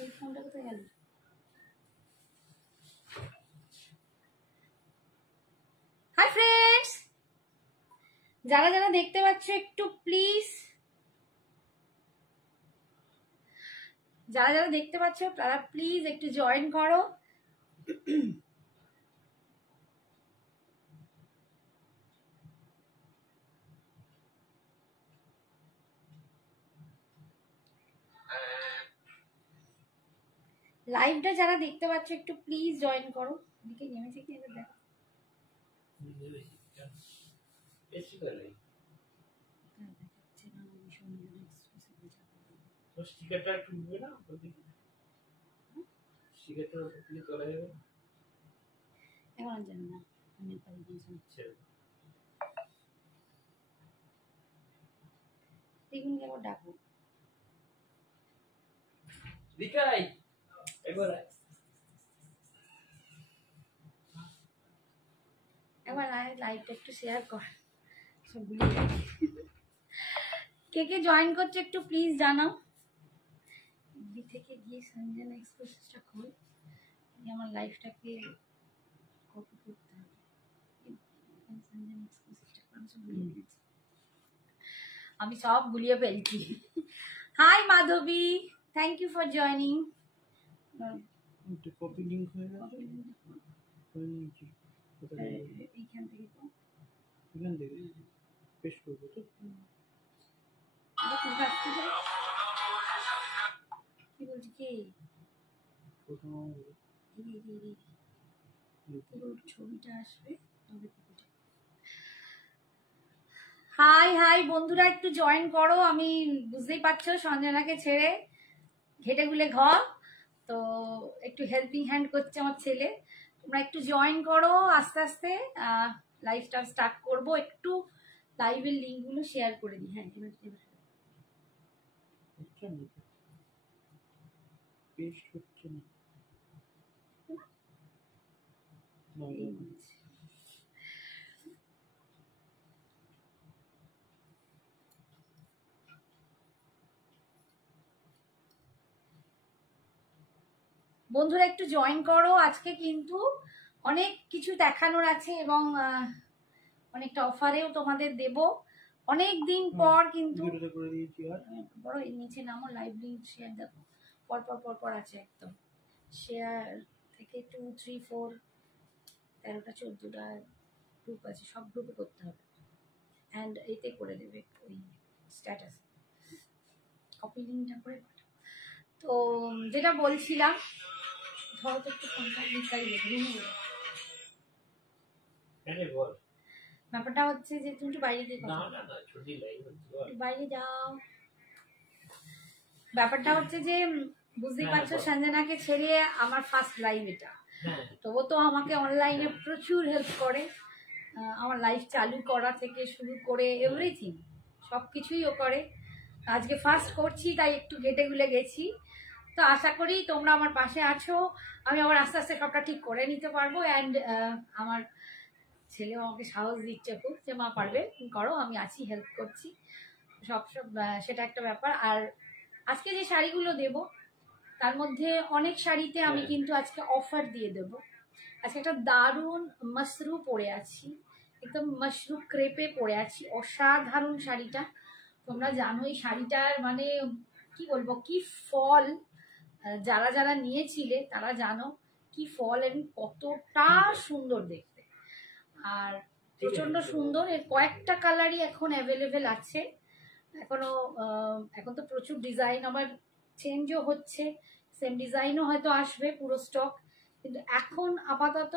এই ফোনটা কোথায় গেল? হাই ফ্রেন্ডস, যারা যারা দেখতে পাচ্ছ একটু প্লিজ, যারা যারা দেখতে পাচ্ছ তারা প্লিজ একটু জয়েন করো। লাইভটা যারা দেখতে পাচ্ছ একটু প্লিজ জয়েন করো। এদিকে নেমেছে কি এবার দেখো। স্টিকারটা একটু নিবে না, স্টিকারটা ক্লিক করা যাবে এখন জানি না আমি পারি দিয়েছি। দেখুন কেমন ডাকো দিকাই একবার লাইভটা একটু শেয়ার কর। সবগুলি কে কে জয়েন করছে একটু প্লিজ জানাও। এফবি থেকে গিয়ে সঞ্জনা এক্সক্লুসিভটা খোল। আমার লাইফটাকে কপি করতে হবে। সঞ্জনা এক্সক্লুসিভটা আমি সব গুলিয়ে ফেলছি। Hi Madhavi, thank you for joining. Copy link হয়ে গেছে। এইখান থেকে পেস্ট করবো তো। কি বলছি কি ছবিটা আসবে। হাই হাই বন্ধুরা, একটু জয়েন করো। আমি বুঝতেই পারছো সঞ্জনাকে ছেড়ে ঘেটে গুলে ঘর, তো একটু হেল্পিং হ্যান্ড করছে আমার ছেলে। তোমরা একটু জয়েন করো, আস্তে আস্তে লাইভটা স্টার্ট করবো। একটু লাইভের লিঙ্ক গুলো শেয়ার করে দিই। হ্যাঁ পেস্ট হচ্ছে না। বন্ধুরা একটু জয়েন করো। আজকে কিন্তু অনেক কিছু দেখানোর আছে এবং অনেকটা অফারেও তোমাদের দেব। অনেক দিন পর কিন্তু বড় এই নিচে নামো, লাইভ লিঙ্ক শেয়ার দেখো, পর পর পর পর আছে একদম। শেয়ার থেকে 2, 3, 4, 13টা 14টা গ্রুপ আছে, সব গ্রুপে করতে হবে। অ্যান্ড এতে করে দেবে ওই স্ট্যাটাস কপি লিঙ্কটা করে। তো যেটা বলছিলাম, ধরো তো একটু ফোনটা নিকাই ব্যাপারটা হচ্ছে যে তুমি একটু বাইরে দিয়ে বাইরে যাও। ব্যাপারটা হচ্ছে যে বুঝতেই পারছো সঞ্জনাকে ছেড়ে আমার ফার্স্ট লাইভ এটা। তো ও তো আমাকে অনলাইনে প্রচুর হেল্প করে, আমার লাইফ চালু করা থেকে শুরু করে এভরিথিং সবকিছুই ও করে। আজকে ফার্স্ট করছি তাই একটু ঘেটে গুলে গেছি। তো আশা করি তোমরা আমার পাশে আছো, আমি আবার আস্তে আস্তে সবটা ঠিক করে নিতে পারবো। অ্যান্ড আমার ছেলেও আমাকে সাহস দিচ্ছে খুব যে মা পারবে, করো, আমি আছি, হেল্প করছি সব সেটা একটা ব্যাপার। আর আজকে যে শাড়িগুলো দেব তার মধ্যে অনেক শাড়িতে আমি কিন্তু আজকে অফার দিয়ে দেব। আজকে একটা দারুণ মাশরু পরে আছি, একদম মাশরু ক্রেপে পরে আছি, অসাধারণ শাড়িটা। তোমরা জানো এই শাড়িটার মানে কি বলবো, কি ফল, যারা যারা নিয়েছিলে তারা জানো কি ফল এবং কতটা সুন্দর দেখতে। আর প্রচন্ড সুন্দর। এর কয়েকটা কালারই এখন অ্যাভেলেবেল আছে। এখন তো প্রচুর ডিজাইন আবার চেঞ্জও হচ্ছে, সেম ডিজাইনও হয়তো আসবে পুরো স্টক, কিন্তু এখন আপাতত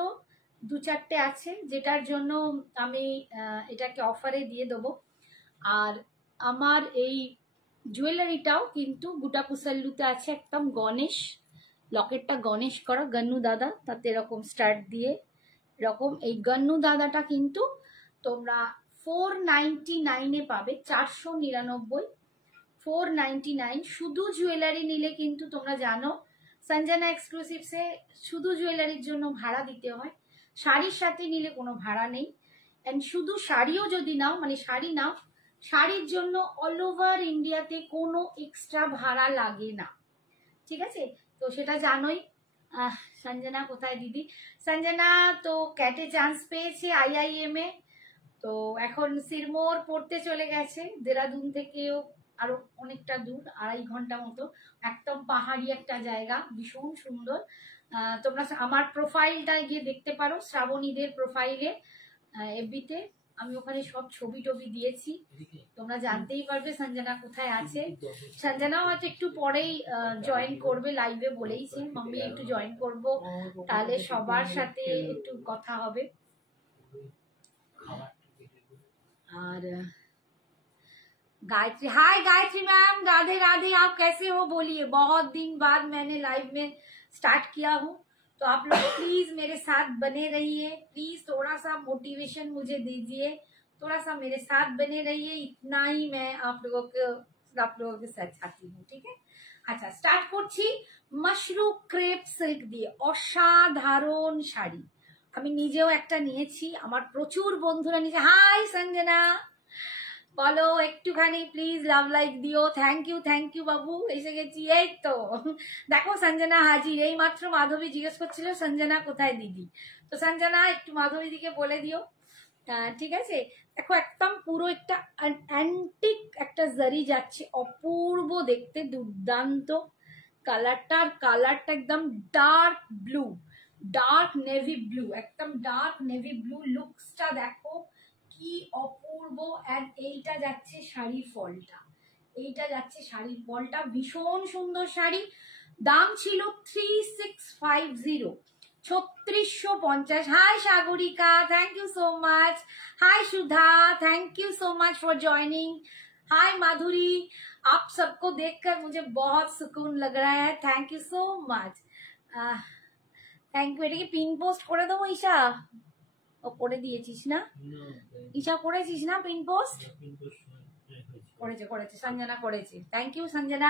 2-4টে আছে, যেটার জন্য আমি এটাকে অফারে দিয়ে দেবো। আর আমার এই জুয়েলারিটাও কিন্তু গুটা পুসাল্লুতে আছে, একদম গণেশ লকেটটা, গণেশ করা গন্নু দাদা, তাতে এরকম স্টার্ট দিয়ে এরকম। এই গন্নু দাদাটা কিন্তু তোমরা 499-এ পাবে, 499, 499 শুধু জুয়েলারি নিলে। কিন্তু তোমরা জানো সঞ্জনা এক্সক্লুসিভসে শুধু জুয়েলারির জন্য ভাড়া দিতে হয়, শাড়ির সাথে নিলে কোনো ভাড়া নেই। অ্যান্ড শুধু শাড়িও যদি নাও, মানে শাড়ি নাও শাড়ির জন্য অল ওভার ইন্ডিয়াতে কোনো এক্সট্রা ভাড়া লাগে না, ঠিক আছে? তো সেটা জানোই। সঞ্জনা কোথায় দিদি? সঞ্জনা তো ক্যাটে চান্স পেয়েছে IIM এ, তো এখন সিরমোর পড়তে চলে গেছে। দেরাদুন থেকেও আরো অনেকটা দূর, 2.5 ঘন্টা মতো। একদম পাহাড়ি একটা জায়গা, ভীষণ সুন্দর। তোমরা আমার প্রোফাইলটা গিয়ে দেখতে পারো, শ্রাবণীদের প্রোফাইলে এফবিতে আমি ওখানে সব ছবি টবি দিয়েছি, তোমরা জানতেই পারবে সঞ্জনা কোথায় আছে। সঞ্জনাও হয়তো একটু পরেই জয়েন করবে লাইভে, বলেইছে মাম্মি একটু জয়েন করব, তাহলে সবার সাথে একটু কথা হবে। और गायत्री, हाय गायत्री मैम, राधे राधे, आप कैसे हो बोलिए। बहुत दिन बाद मैंने लाइव में स्टार्ट किया हूँ, तो आप लोग प्लीज मेरे साथ बने रहिए, प्लीज थोड़ा सा मोटिवेशन मुझे दीजिए, थोड़ा सा मेरे साथ बने रहिए, इतना ही मैं आप लोगों के साथ चाहती हूँ, ठीक है। अच्छा स्टार्ट করছি মাশরুম ক্রেপ সিল্ক দিয়ে অসাধারণ শাড়ি। আমি নিজেও একটা নিয়েছি, আমার প্রচুর বন্ধুরা নিয়েছে। হাই সঞ্জনা, বলো একটুখানি প্লিজ লাভ লাইক দিও। থ্যাংক ইউ বাবু, এসে গেছি। এই তো দেখো সঞ্জনা হাজির, এই মাত্র মাধবী জিজ্ঞেস করছিল সঞ্জনা কোথায় দিদি, তো সঞ্জনা একটু মাধবী দিকে বলে দিও, ঠিক আছে। দেখো একদম পুরো একটা অ্যান্টিক একটা জারি যাচ্ছে, অপূর্ব দেখতে, দুর্দান্ত কালারটা একদম dark blue, dark navy blue, একদম ডার্ক নেভি ব্লু। লুকসটা দেখো কি অপূর্ব। এন্ড এইটা যাচ্ছে শাড়ি ফলটা, ভীষণ সুন্দর শাড়ি। দাম ছিল 3650, 3650। Hi Sagarika, thank you so much. Hi Sudha, thank you so much for joining. Hi Madhuri, आप सबको देखकर मुझे बहुत सुकून लग रहा है, thank you so much. Thank you. এটা কি পিন পোস্ট করে দেবো ঈশা? ও করে দিয়েছিস না ঈশা, করেছিস না পিন পোস্ট? করেছে সঞ্জনা করেছে, thank you Sanjana,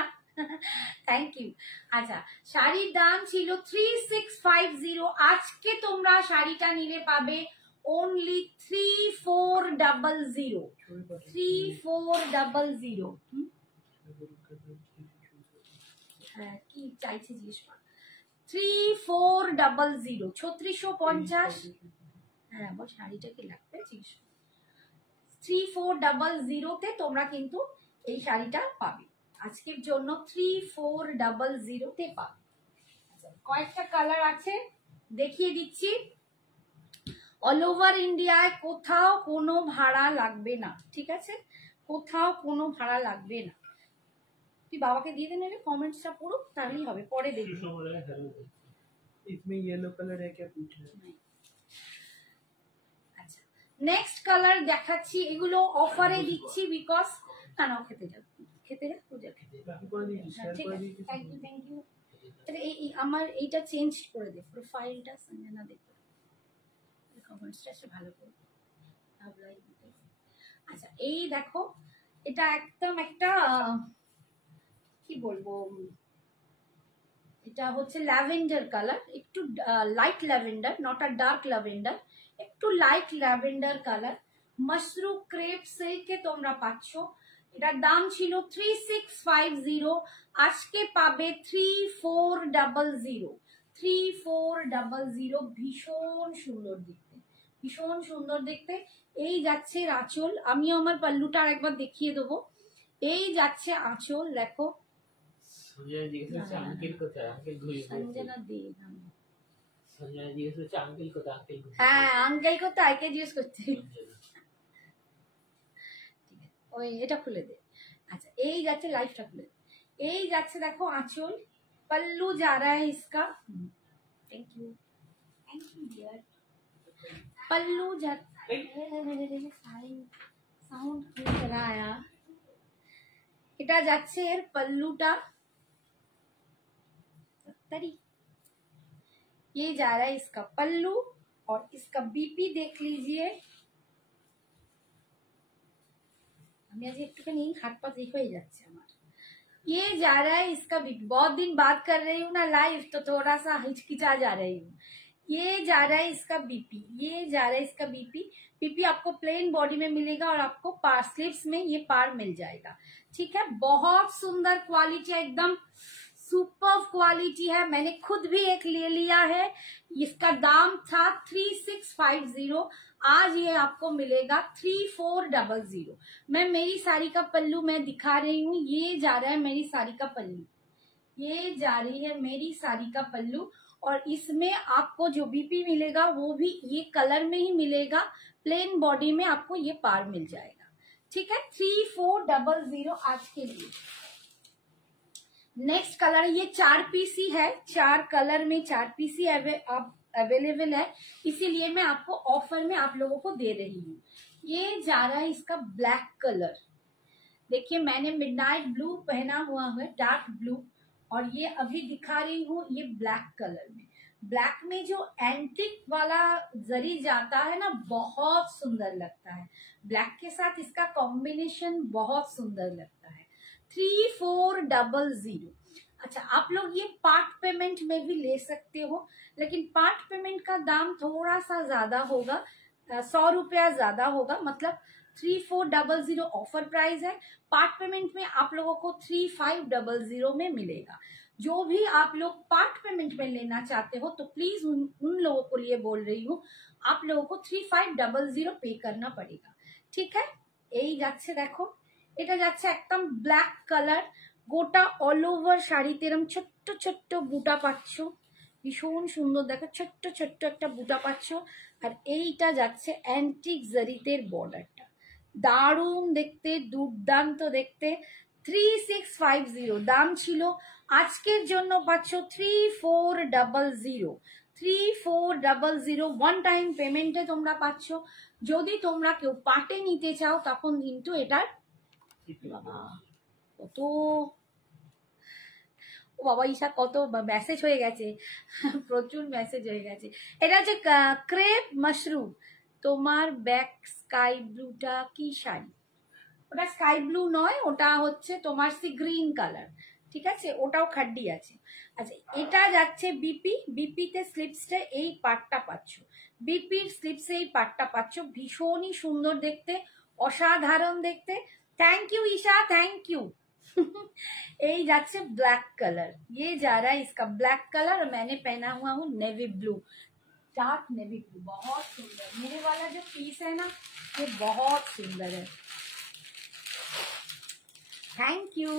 thank you. আচ্ছা শাড়ির দাম ছিল 3650, আজকে তোমরা শাড়িটা নিলে পাবে অনলি 3400, 3400। হ্যাঁ কি চাইছে জিজ্ঞেস কর। 3400, 3650। হ্যাঁ বল শাড়িটা কি লাগবে জিজ্ঞেস। 3400 তে তোমরা কিন্তু এই শাড়িটা পাবে আজকের জন্য, 3400 তে পাবে। কয়েকটা কালার আছে দেখিয়ে দিচ্ছি। অল ওভার ইন্ডিয়ায় কোথাও কোনো ভাড়া লাগবে না, ঠিক আছে, কোথাও কোনো ভাড়া লাগবে না। তুই বাবাকে দিয়ে দেন, কমেন্টসটা পুরো তাহলেই হবে, পরে দেখবি। इसमें येलो कलर है क्या पूछ रहे हैं? আচ্ছা নেক্সট কালার দেখাচ্ছি, এগুলো অফারে দিচ্ছি বিকজ না খেতে যা পূজা খেতে। Thank you. এই আমার এইটা চেঞ্জ করে দে প্রোফাইলটা, সঞ্জনা দেখো কমেন্টসটা ভালো করে। আচ্ছা এই দেখো, এটা একদম একটা কি বলবো, এটা হচ্ছে ল্যাভেন্ডার কালার, একটু light lavender, not a dark lavender, একটু light lavender colour. Mushroom crepe সিল্কে তোমরা পাচ্ছ। এটার দাম ছিল 3650, আজকে পাবে 3400, 3400। ভীষণ সুন্দর দেখতে, ভীষণ সুন্দর দেখতে। এই যাচ্ছে আঁচল, আমিও আমার পাল্লুটা আরেকবার দেখিয়ে দেবো। এই যাচ্ছে আঁচল, দেখো হ্যাঁ আঙ্কেল কোথায় কে জিজ্ঞেস করছে। ওই এটা খুলে দে। আচ্ছা এই যাচ্ছে, লাইফটা খুলে দে। এই যাচ্ছে দেখো আঁচল, पल्लू जा रहा है इसका, थैंक यू डियर। पल्लू जा साउंड क्यों चला आया। এটা যাচ্ছে এর पल्लूটা, ये जा रहा है इसका पल्लू, और इसका बीपी देख लीजिए। আমি আজ একটুখানি হাত পা ঠিক হয়ে যাচ্ছে আমার। ये जा रहा है इसका बीपी, बहुत दिन बात कर रही हूँ ना लाइव, तो थोड़ा सा हिचकिचा जा रही हूँ। ये जा रहा है इसका बीपी, ये जा रहा है इसका बीपी। बीपी आपको प्लेन बॉडी में मिलेगा और आपको पार स्लीव्स में ये पार मिल जाएगा। ठीक है, बहुत सुंदर क्वालिटी है, एकदम सुपर क्वालिटी है। मैंने खुद भी एक ले लिया है, इसका दाम था 3650, आज ये आपको मिलेगा 3400। मैं मेरी साड़ी का पल्लू मैं दिखा रही हूँ, ये जा रहा है मेरी साड़ी का पल्लू, ये जा रही है मेरी साड़ी का पल्लू। और इसमें आपको जो बीपी मिलेगा वो भी ये कलर में ही मिलेगा, प्लेन बॉडी में आपको ये पार मिल जाएगा। ठीक है, 3400 आज के लिए। नेक्स्ट कलर, ये 4 पीस ही है, 4 कलर में 4 पीस ही अवेलेबल है, इसीलिए मैं आपको ऑफर में आप लोगों को दे रही हूँ। ये जा रहा है इसका ब्लैक कलर, देखिए मैंने मिडनाइट ब्लू पहना हुआ है, डार्क ब्लू, और ये अभी दिखा रही हूँ ये ब्लैक कलर में। ब्लैक में जो एंटिक वाला जरी जाता है ना, बहुत सुंदर लगता है, ब्लैक के साथ इसका कॉम्बिनेशन बहुत सुंदर लगता है। 3400। अच्छा, आप लोग ये पार्ट पेमेंट में भी ले सकते हो, लेकिन पार्ट पेमेंट का दाम थोड़ा सा ज्यादा होगा, 100 रुपया ज्यादा होगा, मतलब 3400 ऑफर प्राइस है। पार्ट पेमेंट में आप लोगों को 3500 में मिलेगा। जो भी आप लोग पार्ट पेमेंट में लेना चाहते हो तो प्लीज उन लोगों को लिए बोल रही हूँ, आप लोगों को 3500 पे करना पड़ेगा। ठीक है, यही যাচ্ছে দেখো, এটা যাচ্ছে একদম ব্ল্যাক কালার, গোটা অল ওভার শাড়িতে এরকম ছোট্ট ছোট্ট বুটা পাচ্ছ, ভীষণ সুন্দর, দেখো ছোট্ট ছোট্ট একটা বুটা পাচ্ছ। আর এইটা যাচ্ছে অ্যান্টিক জারিতের বর্ডারটা, দারুণ দেখতে, দুর্দান্ত দেখতে। 3650 দাম ছিল, আজকের জন্য পাচ্ছ 3400। 3400 ওয়ান টাইম পেমেন্টে তোমরা পাচ্ছ। যদি তোমরা কেউ পাটে নিতে চাও তখন কিন্তু এটার বাবা কত, ও বাবা ঈশা কত মেসেজ হয়ে গেছে, প্রচুর মেসেজ হয়ে গেছে। এটা হচ্ছে ক্রেপ মাশরুম। তোমার ব্যাক স্কাই ব্লুটা কি শাড়ি? ওটা স্কাই ব্লু নয়, ওটা হচ্ছে তোমার সি গ্রিন কালার, ঠিক আছে, ওটাও খাড্ডি আছে। আচ্ছা, এটা যাচ্ছে বিপি, বিপিতে স্লিপসটা এই পার্টটা পাচ্ছ, বিপির স্লিপসে এই পার্টটা পাচ্ছ, ভীষণই সুন্দর দেখতে, অসাধারণ দেখতে। Thank you Isha, thank you. यही जाচ্ছে ब्लैक कलर, ये जा रहा है इसका ब्लैक कलर, और मैंने पहना हुआ हूँ navy blue, dark navy blue, बहुत सुंदर। मेरे वाला जो पीस है ना, ये बहुत सुंदर है। Thank you.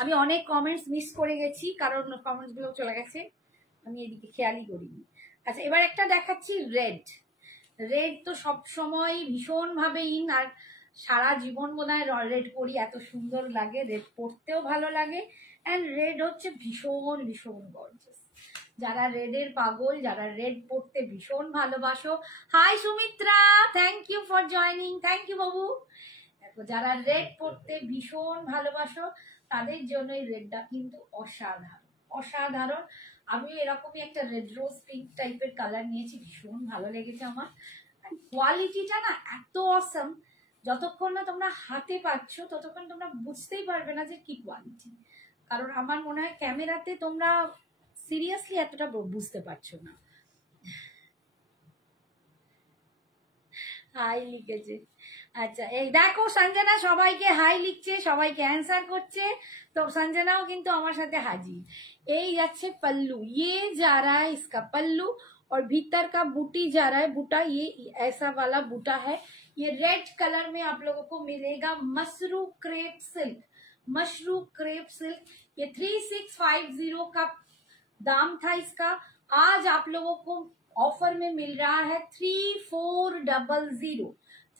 আমি অনেক কমেন্টস মিস করে গেছি, কারণ কমেন্টস গুলো চলে গেছে, আমি এদিকে খেয়ালই করিনি। আচ্ছা, এবার একটা দেখাচ্ছি রেড। রেড তো সব সময় ভীষণ ভাবে ইন, আর সারা জীবন বোধহয় রেড পরি, এত সুন্দর লাগে, রেড পরতেও ভালো লাগে, এন্ড রেড হচ্ছে ভীষণ ভীষণ গর্জিয়াস। যারা রেডের পাগল, যারা রেড পরতে ভীষণ ভালোবাসো, hi Sumitra, thank you for joining, thank you বাবু। দেখো, যারা রেড পরতে ভীষণ ভালোবাসো তাদের জন্য এই রেডটা কিন্তু অসাধারণ, অসাধারণ। আমি এরকমই একটা রেড রোজ পিঙ্ক টাইপের কালার নিয়েছি, ভীষণ ভালো লেগেছে আমার। কোয়ালিটিটা না এত অসম, যতক্ষণ না তোমরা হাতে পাচ্ছ ততক্ষণ তোমরা বুঝতেই পারবে না যে কি কোয়ালিটি, কারণ আমার মনে হয় ক্যামেরাতে তোমরা সিরিয়াসলি এতটা বুঝতে পারছো না। হাই লিখেছে, আচ্ছা এই দেখো সঞ্জনা সবাইকে হাই লিখছে, সবাইকে অ্যান্সার করছে, তো সঞ্জনাও কিন্তু আমার সাথে হাজির। এই যাচ্ছে पल्लू, ये जा रहा है इसका पल्लू, और भीतर का बूटी जा रहा है, बूटा ये ऐसा वाला बूटा है। ये रेड कलर में आप लोगों को मिलेगा mashru crepe silk, mashru crepe silk. ये 3650 का दाम था इसका, आज आप लोगों को ऑफर में मिल रहा है 3400,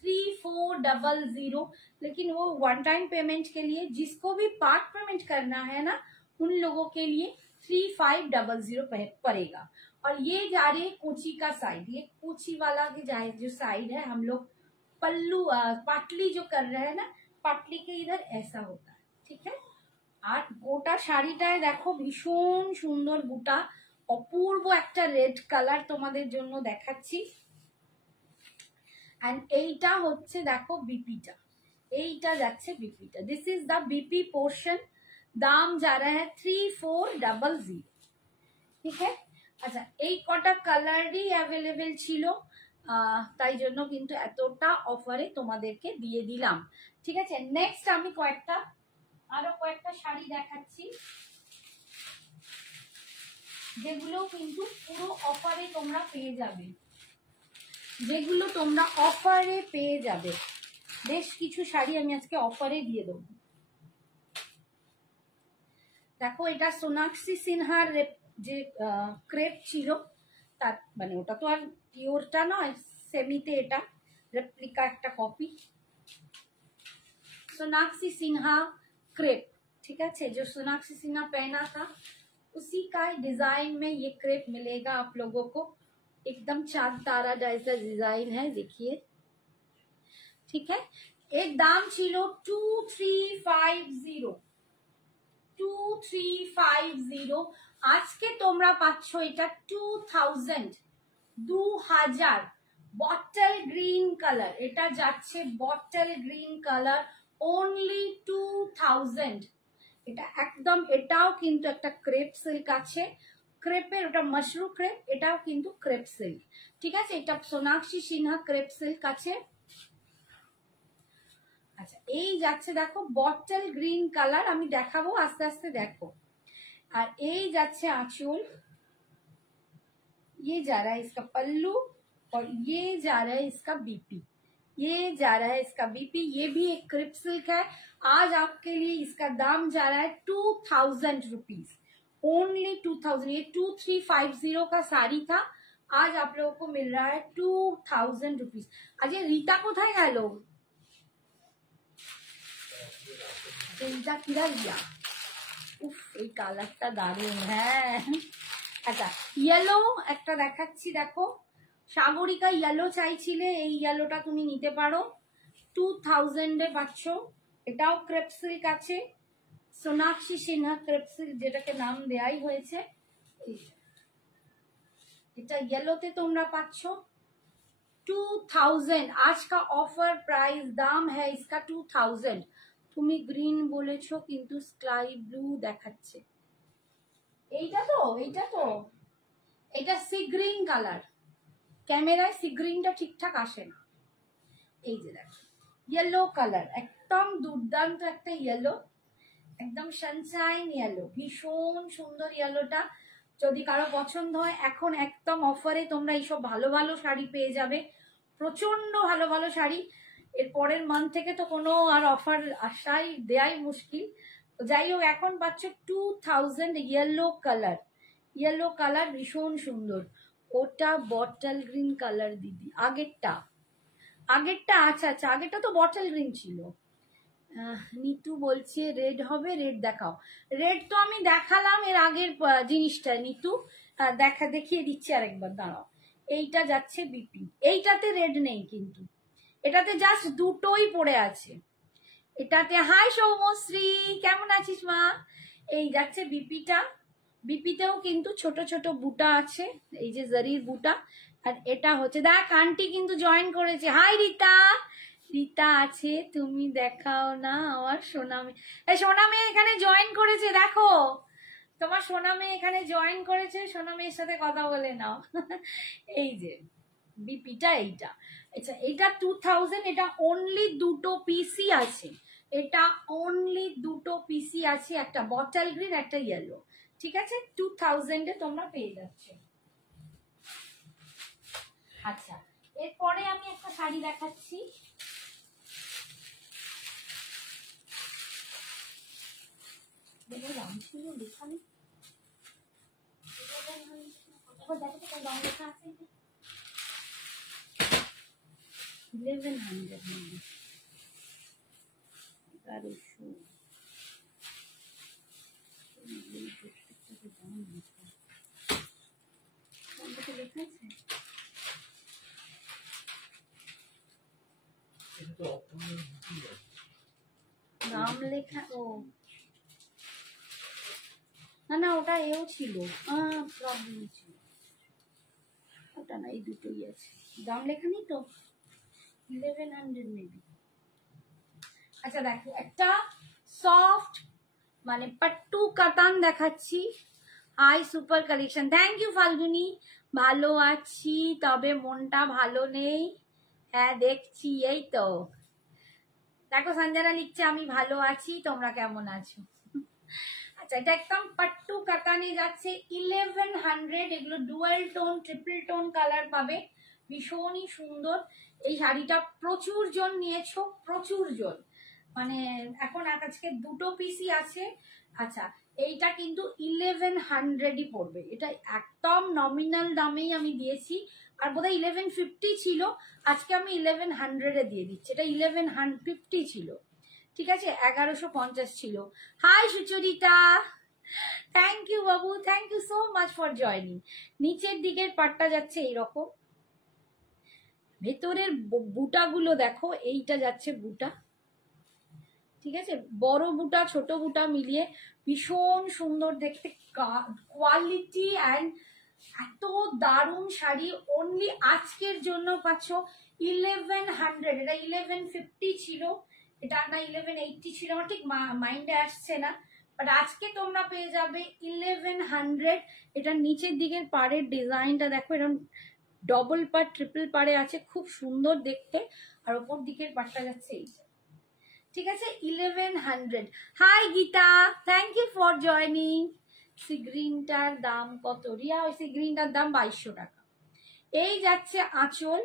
3400। लेकिन वो वन टाइम पेमेंट के लिए, जिसको भी पार्ट पेमेंट करना है ना, उन लोगों के लिए 3500 पड़ेगा। और ये जा रही है कूची का साइड, ये कूची वाला की जो साइड है, हम लोग पल्लू पाटली जो कर रहे हैं ना, पाटली के इधर ऐसा होता है, ठीक है। আর গোটা শাড়িটায় দেখো ভীষণ সুন্দর বুটা, অপূর্ব একটা রেড কালার তোমাদের জন্য দেখাচ্ছি। এন্ড এইটা হচ্ছে দেখো বিপিটা, এইটা যাচ্ছে বিপিটা, this is the BP portion. दाम जा रहा है 3400, ठीक है। আচ্ছা, এই কটা কালারই অ্যাভেলেবেল ছিল, তাই জন্য কিন্তু এতটা অফারে তোমাদেরকে দিয়ে দিলাম। ঠিক আছে, নেক্সট আমি আরো কয়েকটা শাড়ি দেখাচ্ছি, যেগুলো কিন্তু পুরো অফারে তোমরা পেয়ে যাবে, বেশ কিছু শাড়ি আমি আজকে অফারে দিয়ে দেবো। দেখো, এটা সোনাক্ষী সিনহার যে ক্রেপ ছিল, তার মানে ওটা তো আর পিওরটা নয়, সেমিতে এটা रेप्लिका একটা कॉपी सोनाक्षी सिन्हा क्रेप। ठीक है, जो सोनाक्षी सिन्हा पहना था उसी का डिजाइन में ये क्रेप मिलेगा आप लोगों को। एकदम चांद तारा जैसा डिजाइन है, देखिए। ठीक है, एक दाम छिलो 2350 आज के তোমরা পাচ্ছ এটা 2000 বটল গ্রিন কালার, এটা যাচ্ছে বটল গ্রিন কালার অনলি 2000। এটা একদম, এটাও কিন্তু একটা ক্রেপ সিল্ক আছে, ক্রেপের ওটা মাশরু ক্রেপ, এটাও কিন্তু ক্রেপ সিল্ক। ঠিক আছে, এটা সোনাক্ষী সিনহা ক্রেপ সিল্ক আছে। আচ্ছা, এই যাচ্ছে দেখো বটল গ্রিন কালার, আমি দেখাবো আস্তে আস্তে দেখো। আর এই যাচ্ছে आंचल, ये जा रहा है इसका पल्लू, और ये जा रहा है इसका बीपी, ये भी एक क्रिप सिल्क है। आज आपके लिए इसका दाम जा रहा है 2000 रुपीज, ओनली 2000। ये 2350 का साड़ी था, आज आप लोगों को मिल रहा है 2000 रुपीज। आज ये रीता কোথায় গেল? रीता কিরা লিয়া? উফ, এই কালারটা দারুণ। হ্যাঁ, আচ্ছা, ইয়েলো একটা দেখাচ্ছি, দেখো সাগরিকা ইয়েলো চাইছিলে, এই ইয়েলোটা তুমি নিতে পারো, 2000 এ পাচ্ছ। এটাও ক্রেপ সিল্ক আছে, সোনাক্ষী সিনহা ক্রেপ সিল্ক যেটাকে নাম দেয়াই হয়েছে। এটা ইয়েলোতে তোমরা পাচ্ছ 2000। आज का ऑफर प्राइस दाम है इसका 2000। তুমি গ্রিন বলেছো কিন্তু স্কাই ব্লু দেখাচ্ছে। এইটা তো এটা সি গ্রিন কালার, ক্যামেরায় সি গ্রিনটা ঠিকঠাক আসে না। এই যে দেখো ইয়েলো কালার, একদম দুর্দান্ত একটা ইয়েলো, একদম সানশাইন ইয়েলো, ভীষণ সুন্দর ইয়েলোটা। যদি কারো পছন্দ হয়, এখন একদম অফারে তোমরা এইসব ভালো ভালো শাড়ি পেয়ে যাবে, প্রচন্ড ভালো ভালো শাড়ি। এর পরের মান্থ থেকে তো কোনো আর অফার আসাই দেয়াই মুশকিল। তো যাই হোক, এখন পাচ্ছ 2000 ইয়েলো কালার ভীষণ সুন্দর। ওটা বটল গ্রিন কালার দিদি, আগেরটা আচ্ছা, আগেরটা তো বটল গ্রিন ছিল। নিতু বলছে রেড হবে, রেড দেখাও। রেড তো আমি দেখালাম এর আগের জিনিসটা, নিতু দেখিয়ে দিচ্ছি আরেকবার, দাঁড়াও। এইটা যাচ্ছে বিপি, এইটাতে রেড নেই কিন্তু, এটাতে জাস্ট দুটোই পড়ে আছে এটাতে। হাই সৌমশ্রী, কেমন আছিস মা? এই যাচ্ছে বিপিতেও কিন্তু ছোট ছোট বুটা আছে, এই যে জারির বুটা। আর এটা হচ্ছে, দেখ আন্টি কিন্তু জয়েন করেছে। হাই রিতা আছে, তুমি দেখাও না আমার সোনা মেয়ে। এই সোনা মেয়ে এখানে জয়েন করেছে, দেখো তোমার সোনা মেয়ে এখানে জয়েন করেছে, সোনা মেয়ের সাথে কথা বলে নাও। এই যে বিপিটা, এইটা আচ্ছা, এটা 2000। এটা অনলি দুটো পিসই আছে, একটা বটল গ্রিন, একটা ইয়েলো। ঠিক আছে, 2000 এ তোমরা পেয়ে যাচ্ছ। আচ্ছা, এরপরে আমি একটা শাড়ি দেখাচ্ছি, দাম ছিল লেখা নেই, দেখো তো দাম লেখা আছে 1100 নাম লেখা। ও না, ওটা এও ছিল, প্রবলেম ছিল, ওটা না, এই দুটোই আছে, দাম লেখা নেই তো, 1100 মেবি। আচ্ছা দেখো, একটা সফট মানে পাট্টু কাতান দেখাচ্ছি, hi super collection, thank you Falguni. ভালো আছি, তবে মনটা ভালো নেই। হ্যাঁ দেখছি, এই তো দেখো সঞ্জনা লিখছে আমি ভালো আছি, তোমরা কেমন আছো? আচ্ছা, এটা একদম পাট্টু কাতানে যাচ্ছে 1100। এগুলো dual tone triple tone colour পাবে, ভীষণই সুন্দর। এই শাড়িটা প্রচুর জন নিয়েছো, প্রচুর জন, মানে এখন আজকে দুটো পিসই আছে। আচ্ছা, এইটা কিন্তু 1100ই পড়বে, এটা একদম নমিনাল দামেই আমি দিয়েছি। আর বোধহয় 1150 ছিল, আজকে আমি 1100-এ দিয়ে দিচ্ছি। এটা 1150 ছিল, ঠিক আছে, 1150 ছিল। হাই সুচরিতা, থ্যাংক ইউ বাবু, thank you so much for joining. নিচের দিকের পাটটা যাচ্ছে এইরকম, ভেতরের বুটাগুলো দেখো, এইটা যাচ্ছে বুটা, ঠিক আছে, বড় বুটা ছোট বুটা মিলিয়ে ভীষণ সুন্দর দেখতে, কোয়ালিটি অ্যান্ড এত দারুণ শাড়ি। অনলি আজকের জন্য পাচ্ছ 1100। এটা 1150 ছিল, এটা না 1180 ছিল, আমার ঠিক মাইন্ডে আসছে না, বাট আজকে তোমরা পেয়ে যাবে 1100। এটার নিচের দিকের পাড়ের ডিজাইনটা দেখো, এরকম ডবল পার ট্রিপল পাড়ে আছে, খুব সুন্দর দেখতে। আর ওপর দিকের পাড়টা যাচ্ছে এই, ঠিক আছে, 1100। Hi Geeta, thank you for joining. Sea গ্রিনটার দাম কত রিয়া? ওই সি গ্রিনটার দাম 2200 টাকা। এই যাচ্ছে আঁচল,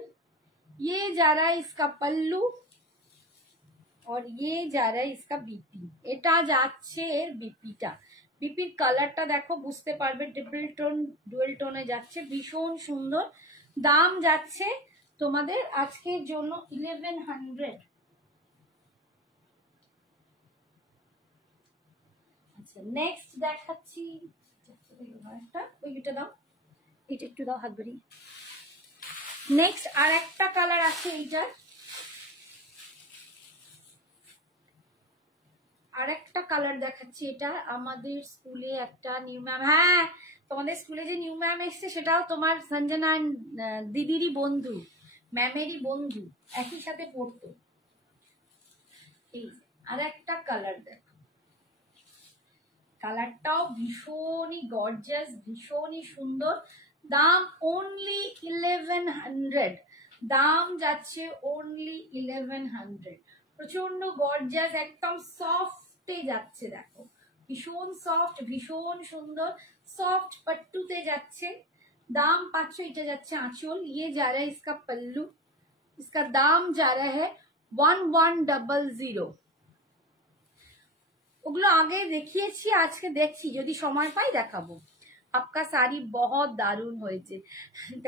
ये जा रहा है इसका पल्लू और ये जा रहा है इसका बीपी। এটা যাচ্ছে এর বিপিটা, বিপির কালারটা দেখো, বুঝতে পারবে ট্রিপল টোন ডুয়েল টোনে যাচ্ছে, ভীষণ সুন্দর। দাম যাচ্ছে তোমাদের আজকের জন্য 1100। আচ্ছা, নেক্সট দেখাচ্ছি, ওইটা দাও, এটা একটু দাও হাত বাড়ি। নেক্সট আর একটা কালার আছে, এইটার আর একটা কালার দেখাচ্ছি। এটা আমাদের স্কুলে একটা নিউ ম্যাম, হ্যাঁ তোমাদের স্কুলে যে নিউ ম্যাম এসছে সেটাও তোমার সঞ্জনা দিদিরই বন্ধু, ম্যামেরই বন্ধু, একই সাথে পড়তো। এই আর একটা কালার দেখো, কালারটাও ভীষণই গর্জাস, ভীষণই সুন্দর। দাম অনলি 1100, দাম যাচ্ছে অনলি 1100। প্রচন্ড গর্জাস, একদম সফটে যাচ্ছে, দেখো ভীষণ সফট, ভীষণ সুন্দর, সফট পট্টুতে যাচ্ছে। দাম পাচ্ছ, এটা যাচ্ছে আঁচল, ये जा रहा है इसका पल्लू, इसका दाम जा रहा है 1100। ওগুলো আগে দেখিয়েছি, আজকে দেখছি যদি সময় পাই দেখাবো। আপকা শাড়ি বহুত দারুণ হয়েছে,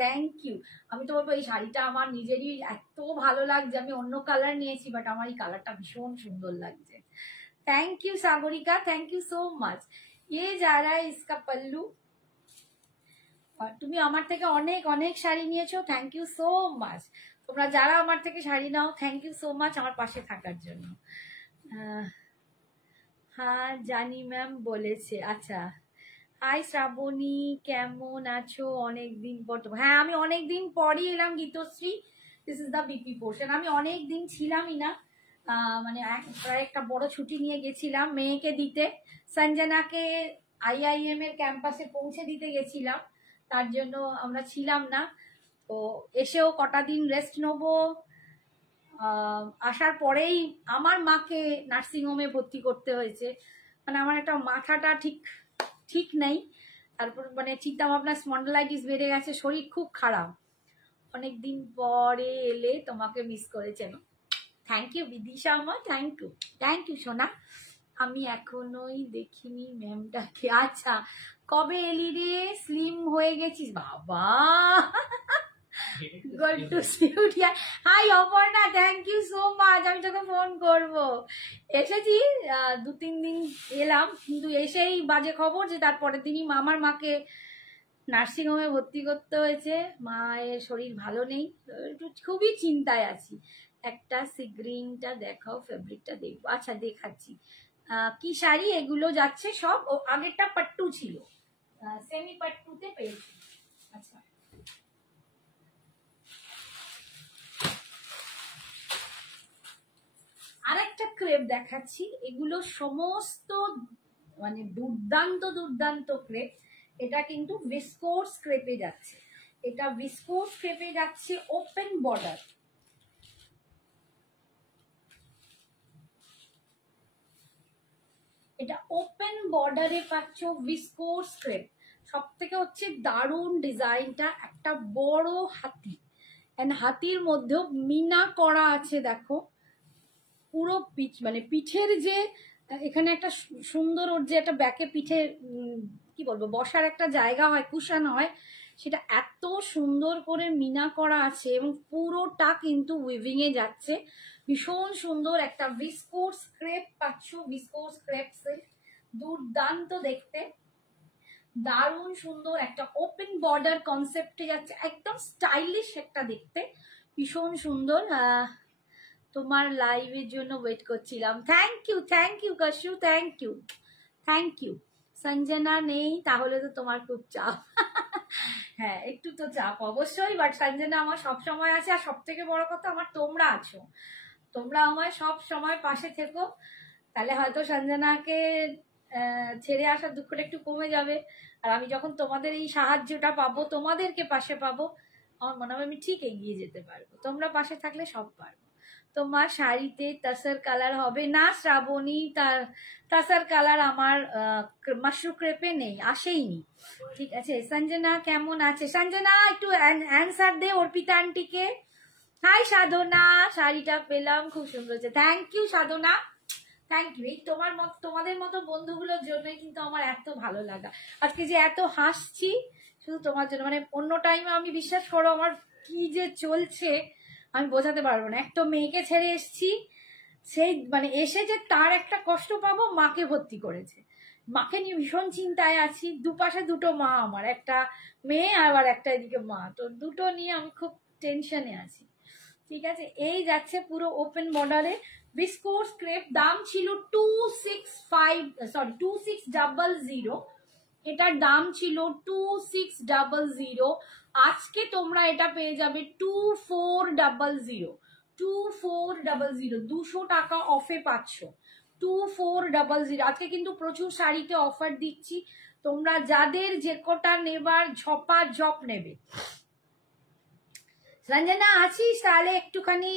থ্যাংক ইউ। আমি তো বলবো এই শাড়িটা আমার নিজেরই এত ভালো লাগছে, আমি অন্য কালার নিয়েছি বাট আমার এই কালারটা ভীষণ সুন্দর লাগছে। Thank you Sagarika, thank you so much. ये जा रहा है इसका पल्लू। তুমি আমার থেকে অনেক অনেক শাড়ি নিয়েছো, থ্যাংক ইউ সো মাচ। তোমরা যারা আমার থেকে শাড়ি নাও, থ্যাংক ইউ সো মাচ আমার পাশে থাকার জন্য। হ্যাঁ জানি ম্যাম বলেছে। আচ্ছা, হাই শ্রাবণী, কেমন আছো? অনেকদিন পর, হ্যাঁ আমি অনেকদিন পরই এলাম Gitashree. This is the BP portion. আমি অনেকদিন ছিলামই না, মানে প্রায় একটা বড় ছুটি নিয়ে গেছিলাম মেয়েকে দিতে, সঞ্জনাকে IIM এর ক্যাম্পাসে পৌঁছে দিতে গেছিলাম, তার জন্য আমরা ছিলাম না। তো এসেও কটা দিন রেস্ট নেবো। আসার পরেই আমার মাকে নার্সিংহোমে ভর্তি করতে হয়েছে, মানে আমার একটা মাথাটা ঠিক নেই, তারপর মানে চিন্তা ভাবনা স্পন্ডলাইটিস বেড়ে গেছে, শরীর খুব খারাপ। অনেকদিন পরে এলে তোমাকে মিস করেছেন। থ্যাংক ইউ বিদিশা আমার, থ্যাংক ইউ সোনা। আমি এখনোই দেখিনি ম্যামটাকে। আচ্ছা, কবে এলি রে? স্লিম হয়ে গেছিস বাবা। Good to see you dear. Hi Aparna, thank you so much. আমি তোকে ফোন করবো, এসেছি 2-3 দিন এলাম, কিন্তু এসেই বাজে খবর যে তারপরের দিনই আমার মাকে নার্সিংহোমে ভর্তি করতে হয়েছে। মায়ের শরীর ভালো নেই, একটু খুবই চিন্তায় আছি। একটা সি গ্রিনটা দেখাও, ফেব্রিকটা দেখবো। আচ্ছা দেখাচ্ছি। কি শাড়ি এগুলো যাচ্ছে সব, ও আগেরটা পাট্টু ছিল, সেমি পাট্টুতে পেয়েছি। আচ্ছা, আরেকটা ক্রেপ দেখাচ্ছি। এগুলো সমস্ত মানে দুর্দান্ত দুর্দান্ত ক্রেপ, এটা কিন্তু ভিসকোস ক্রেপে যাচ্ছে, এটা ভিসকোস ক্রেপে যাচ্ছে, ওপেন বর্ডার। এটা ওপেন বর্ডারে পাচ্ছ ভিসকোস ক্রেপ। সব থেকে হচ্ছে দারুণ ডিজাইনটা, একটা বড় হাতি, এন্ড হাতির মধ্যেও মিনা করা আছে। দেখো পুরো পিঠ, মানে পিঠের যে এখানে একটা সুন্দর, ওর যে একটা ব্যাকে পিঠে কি বলবো বসার একটা জায়গা হয়, কুশন হয়, সেটা এত সুন্দর করে মিনা করা আছে এবং পুরোটা কিন্তু উইভিং এ যাচ্ছে। ভীষণ সুন্দর একটা ভিসকোস ক্রেপ পাচ্ছ, ভিসকোস ক্রেপ সিল্ক, দুর্দান্ত দেখতে, দারুণ সুন্দর একটা ওপেন বর্ডার কনসেপ্টে যাচ্ছে, একদম স্টাইলিশ একটা দেখতে, ভীষণ সুন্দর। তোমার লাইভের জন্য ওয়েট করছিলাম। Thank you Kashu, thank you. Sanjana নেই তাহলে তো তোমার খুব চাপ। হ্যাঁ একটু তো চাপ অবশ্যই, বাট সঞ্জনা আমার সব সময় আছে, আর সব থেকে বড় কথা আমার তোমরা আছো, তোমরা আমার সব সময় পাশে থেকো, তাহলে হয়তো সঞ্জনাকে ছেড়ে আসার দুঃখটা একটু কমে যাবে। আর আমি যখন তোমাদের এই সাহায্যটা পাবো, তোমাদেরকে পাশে পাবো, আমার মনে হয় আমি ঠিক এগিয়ে যেতে পারবো। তোমরা পাশে থাকলে সব পারবো। তোমার শাড়িতে তাসার কালার হবে না শ্রাবণী, তার তাসার কালার আমার মাশরু ক্রেপে নেই, আসেইনি। ঠিক আছে, সঞ্জনা কেমন আছে? সঞ্জনা একটু অ্যান্সার দে অর্পিতা আন্টিকে। হাই সাধনা, শাড়িটা পেলাম, খুব সুন্দর হচ্ছে। Thank you Sadhana, thank you. এই তোমাদের মতো বন্ধুগুলোর জন্যই কিন্তু আমার এত ভালো লাগা। আজকে যে এত হাসছি শুধু তোমার জন্য, মানে অন্য টাইমে আমি বিশ্বাস করো আমার কি যে চলছে আমি বোঝাতে পারবো না। একটা মেয়েকে ছেড়ে এসছি, সেই মানে এসে যে তার একটা কষ্ট পাবো, মাকে ভর্তি করেছে, মাকে নিয়ে ভীষণ চিন্তায় আছি। দুপাশে দুটো মা, আমার একটা মেয়ে আবার একটা এদিকে মা, তো দুটো নিয়ে আমি খুব টেনশনে আছি। ঠিক আছে, এই যাচ্ছে পুরো ওপেন বর্ডারে ভিসকোস ক্রেপ। দাম ছিল 2600, এটার দাম ছিল 2600। আজকে তোমরা এটা পেয়ে যাবে 2400, 200 টাকা অফে পাচ্ছ, 2400। আজকে কিন্তু প্রচুর শাড়িতে অফার দিচ্ছি, তোমরা যাদের যে কটা নেবার ঝপ নেবে। সঞ্জনা আছিস? তাহলে একটুখানি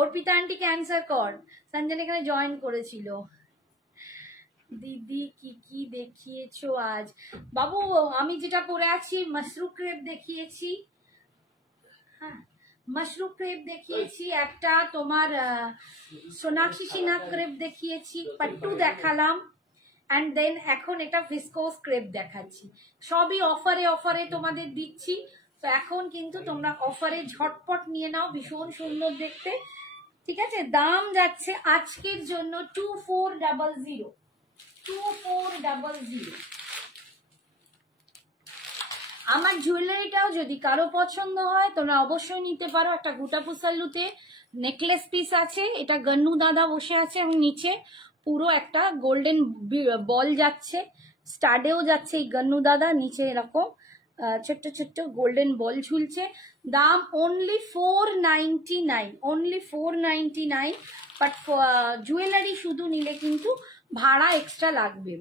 অর্পিতা আন্টিকে অ্যান্সার কর। সঞ্জনা এখানে জয়েন করেছিল। দিদি কি কি দেখিয়েছো আজ? বাবু আমি যেটা পরে আছি মাশরু ক্রেপ দেখিয়েছি, হ্যাঁ মাশরু ক্রেপ দেখিয়েছি, একটা তোমার সোনাক্ষী সিনহা ক্রেপ দেখিয়েছি, পাট্টু দেখালাম, অ্যান্ড দেন এখন এটা ভিসকোস ক্রেপ দেখাচ্ছি। সবই অফারে তোমাদের দিচ্ছি, তো এখন কিন্তু তোমরা অফারে ঝটপট নিয়ে নাও, ভীষণ সুন্দর দেখতে। ঠিক আছে, দাম যাচ্ছে আজকের জন্য 2400, 2400। আমার জুয়েলারিটাও যদি কারো পছন্দ হয় তোমরা অবশ্যই নিতে পারো। একটা গোটাপু সাল্লুতে নেকলেস পিস আছে, এটা গন্নু দাদা বসে আছে এবং নিচে পুরো একটা গোল্ডেন বল যাচ্ছে, স্টাডেও যাচ্ছে এই গন্নু দাদা, নিচে এরকম ছোট্ট ছোট্ট গোল্ডেন বল ঝুলছে। দাম অনলি 499, অনলি 499। বাট জুয়েলারি শুধু নিলে কিন্তু ভাড়া এক্সট্রা লাগবে।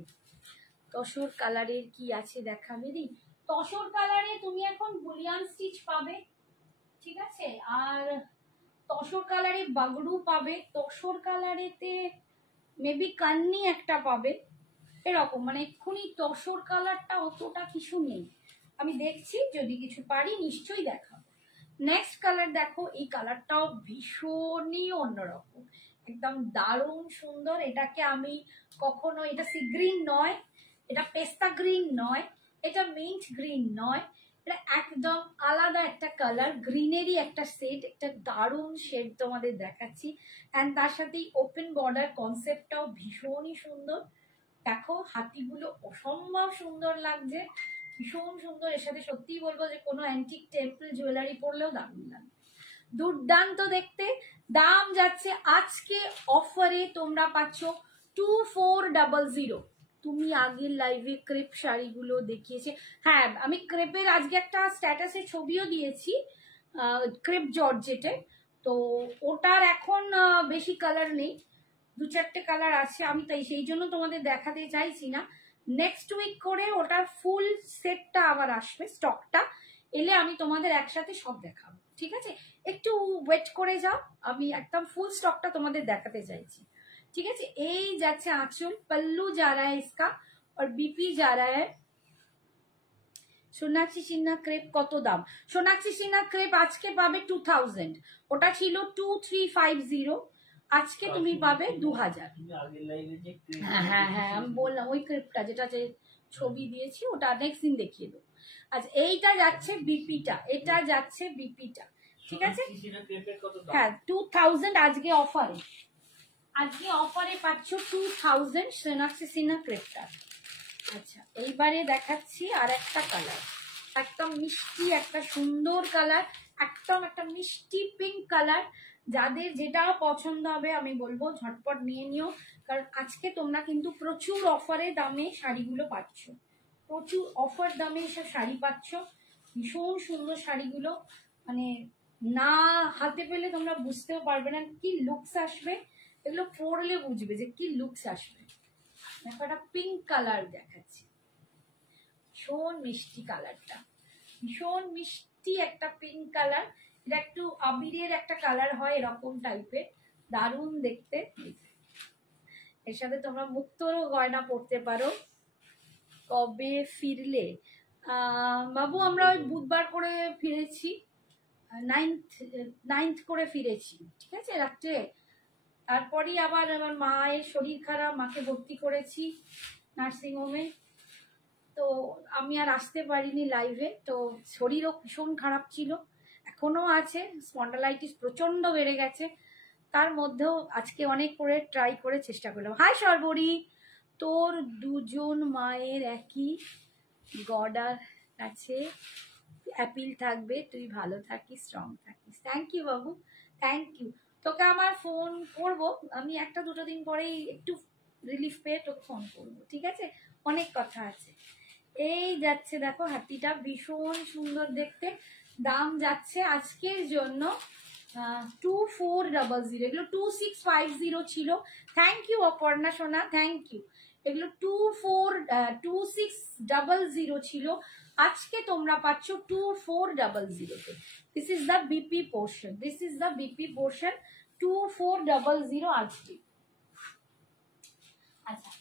তসর কালারের কি আছে দেখাবে দি? তসর কালারে তুমি এখন বুলিয়ান স্টিচ পাবে, ঠিক আছে, আর তসর কালারে বাগড়ু পাবে, তসর কালারেতে মেবি কান্নি একটা পাবে, এরকম। মানে এক্ষুনি তসর কালারটা অতটা কিছু নেই, আমি দেখছি যদি কিছু পারি নিশ্চয়ই দেখাবো। নেক্সট কালার দেখো, এই কালারটাও ভীষণই অন্যরকম, একদম দারুণ সুন্দর। এটাকে আমি কখনো, এটা সি গ্রিন নয়, এটা পেস্তা গ্রিন নয়, এটা মিন্ট গ্রিন নয়, এটা একদম আলাদা একটা কালার, গ্রিনেরই একটা সেট, একটা দারুণ শেড তোমাদের দেখাচ্ছি। অ্যান্ড তার সাথে ওপেন বর্ডার কনসেপ্টটাও ভীষণই সুন্দর। দেখো হাতিগুলো অসম্ভব সুন্দর লাগছে, ভীষণ সুন্দর। এর সাথে সত্যিই বলবো যে কোনো অ্যান্টিক টেম্পল জুয়েলারি পরলেও দারুণ লাগবে, দুর্দান্ত দেখতে। দাম যাচ্ছে আজকে অফারে তোমরা পাচ্ছ 2400। তুমি আগের লাইভে ক্রেপ শাড়িগুলো দেখিয়েছে, হ্যাঁ আমি ক্রেপের আজকে একটা স্ট্যাটাসে ছবিও দিয়েছি, ক্রেপ জর্জেটে, তো ওটার এখন বেশি কালার নেই, 2-4টে কালার আছে, আমি তাই সেই জন্য তোমাদের দেখাতে চাইছি না। নেক্সট উইক করে ওটার ফুল সেটটা আবার আসবে, স্টকটা এলে আমি তোমাদের একসাথে সব দেখাবো, ঠিক আছে? একটু ওয়েট করে যাও, আমি একদম ফুল স্টকটা তোমাদের দেখাতে চাইছি, ঠিক আছে? এই যাচ্ছে আঁচল, পল্লু যা রা হ্যায় ইসকা আর বিপি যা রা হ্যায়। সোনাক্ষী সিনহা ক্রেপ কত দাম? সোনাক্ষী সিনহা ক্রেপ আজকে পাবে 2000, ওটা ছিল 2350, আজকে তুমি পাবে 2000। হ্যাঁ হ্যাঁ হ্যাঁ, আমি বললাম ওই ক্রেপটা যেটা যে ছবি দিয়েছি ওটা নেক্সট দিন দেখিয়ে দেবো। আচ্ছা এইটা যাচ্ছে বিপিটা, এটা যাচ্ছে বিপিটা, ঠিক আছে? হ্যাঁ 2000 আজকে অফারে, আজকে অফারে পাচ্ছ 2000 সোনাক্ষী সিনহা ক্রেপটা। আচ্ছা এইবারে দেখাচ্ছি আর একটা কালার, একদম মিষ্টি একটা সুন্দর কালার, একদম একটা মিষ্টি পিঙ্ক কালার। যাদের যেটা পছন্দ হবে আমি বলবো ঝটপট নিয়ে নিও, কারণ আজকে তোমরা কিন্তু প্রচুর অফারে দামে শাড়িগুলো পাচ্ছ, প্রচুর অফার দামে এসব শাড়ি পাচ্ছ, ভীষণ সুন্দর শাড়িগুলো, মানে না হাতে পেলে তোমরা বুঝতেও পারবে না কি লুকস আসবে, এগুলো পরলে বুঝবে যে কি লুকস আসবে। দেখো একটা পিঙ্ক কালার দেখাচ্ছি, ভীষণ মিষ্টি কালারটা, ভীষণ মিষ্টি একটা পিঙ্ক কালার, এটা একটু আবিরের একটা কালার হয় এরকম টাইপের, দারুণ দেখতে। এর সাথে তোমরা মুক্তোরও গয়না পরতে পারো। কবে ফিরলে? বাবু আমরা ওই বুধবার করে ফিরেছি, 9th করে ফিরেছি, ঠিক আছে রাত্রে। তারপরই আবার আমার মায়ের শরীর খারাপ, মাকে ভর্তি করেছি নার্সিংহোমে, তো আমি আর আসতে পারিনি লাইভে, তো শরীরও ভীষণ খারাপ ছিল, এখনো আছে, স্পন্ডালাইটিস প্রচন্ড বেড়ে গেছে, তার মধ্যেও আজকে অনেক করে ট্রাই করে চেষ্টা করলাম। হাই সর্বরী, তোর দুজন মায়ের একই গডার আছে, অ্যাপিল থাকবে, তুই ভালো থাকিস, স্ট্রং থাকিস। থ্যাংক ইউ বাবু, থ্যাংক ইউ। তোকে আমার ফোন করবো, আমি একটা দুটো দিন পরেই একটু রিলিফ পেয়ে তোকে ফোন করবো, ঠিক আছে? অনেক কথা আছে। এই যাচ্ছে দেখো হাতিটা, ভীষণ সুন্দর দেখতে, দাম যাচ্ছে আজকের জন্য 2400, এগুলো 2650 ছিল। থ্যাংক ইউ অপর্ণা সোনা, থ্যাংক ইউ। এগুলো 2600 ছিল, আজকে তোমরা পাচ্ছ 2400-তে। This is the BP portion, this is the BP portion, 2400 আজকে। আচ্ছা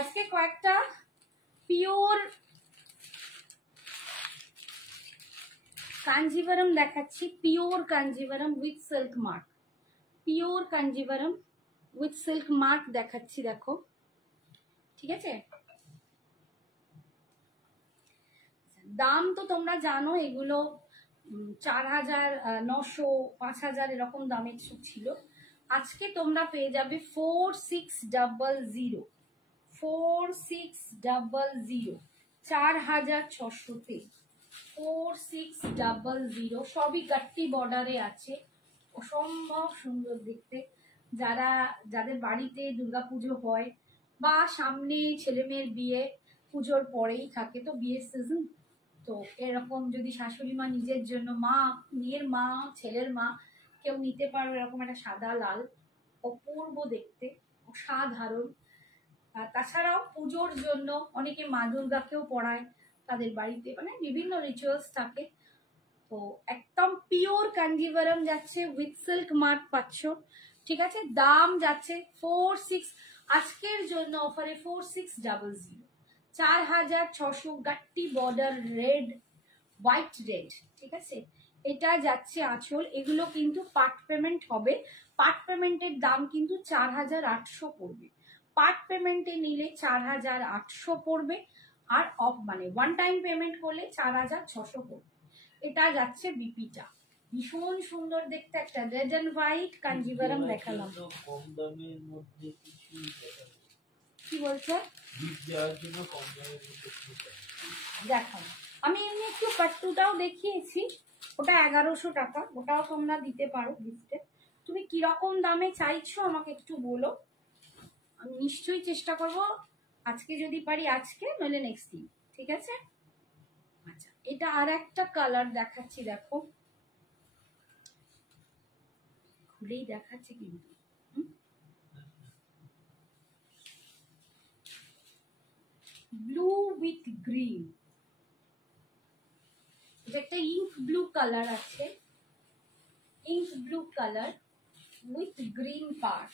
আজকে কয়েকটা পিওর কাঞ্জিভারম দেখাচ্ছি, pure Kanjeevaram with silk mark, pure Kanjeevaram with silk mark দেখাচ্ছি, দেখো ঠিক আছে? দাম তো তোমরা জানো, এগুলো 4900, 5000 এরকম দামের ছিল, আজকে তোমরা পেয়ে যাবে 4600, 4600, 4600-তে 4600, সবই গাট্টি বর্ডারে আছে, অসম্ভব সুন্দর দেখতে। যাদের বাড়িতে দুর্গাপুজো হয় বা সামনে ছেলে মেয়ের বিয়ে, পুজোর পরেই থাকে তো বিয়ের সিজন, তো এরকম যদি শাশুড়ি মা নিজের জন্য, মা মেয়ের মা ছেলের মা কেউ নিতে পারো, এরকম একটা সাদা লাল অপূর্ব দেখতে, অসাধারণ। তাছাড়াও পুজোর জন্য অনেকে মা দুর্গাকেও পড়ায় তাদের বাড়িতে, মানে বিভিন্ন রিচুয়ালস থাকে। তো একদম পিওর কাঞ্জিভারম যাচ্ছে উইথ সিল্ক মার্ক পাচ্ছ, ঠিক আছে? দাম যাচ্ছে 46, আজকের জন্য অফারে 4600, 4600, গাট্টি বর্ডার রেড, হোয়াইট রেড, ঠিক আছে? এটা যাচ্ছে আঁচল, এগুলো কিন্তু পার্ট পেমেন্ট হবে, পার্ট পেমেন্টের দাম কিন্তু 4800 পড়বে, পার্ট পেমেন্টে নিলে 4800 পড়বে, আর মানে ওয়ান টাইম পেমেন্ট করলে 4600 পড়বে। এটা যাচ্ছে বিপিটা, ভীষণ সুন্দর দেখতে, একটা রেড এন্ড হোয়াইট কাঞ্জিভারম দেখালাম। কম দামের মধ্যে কিছু কি বলছো? দেখাও, আমি এমনি একটু পাট্টুটাও দেখিয়েছি, ওটা 1100 টাকা, ওটাও তোমরা দিতে পারো গিফটে। তুমি কিরকম দামে চাইছো আমাকে একটু বলো, আমি নিশ্চয়ই চেষ্টা করব আজকে যদি পারি আজকে, নইলে নেক্সট দিন, ঠিক আছে? এটা আর একটা কালার দেখাচ্ছি, দেখো খুলেই দেখাচ্ছি কিন্তু, ব্লু উইথ গ্রিন, এটা একটা ইঙ্ক ব্লু কালার আছে, ink blue colour with green part,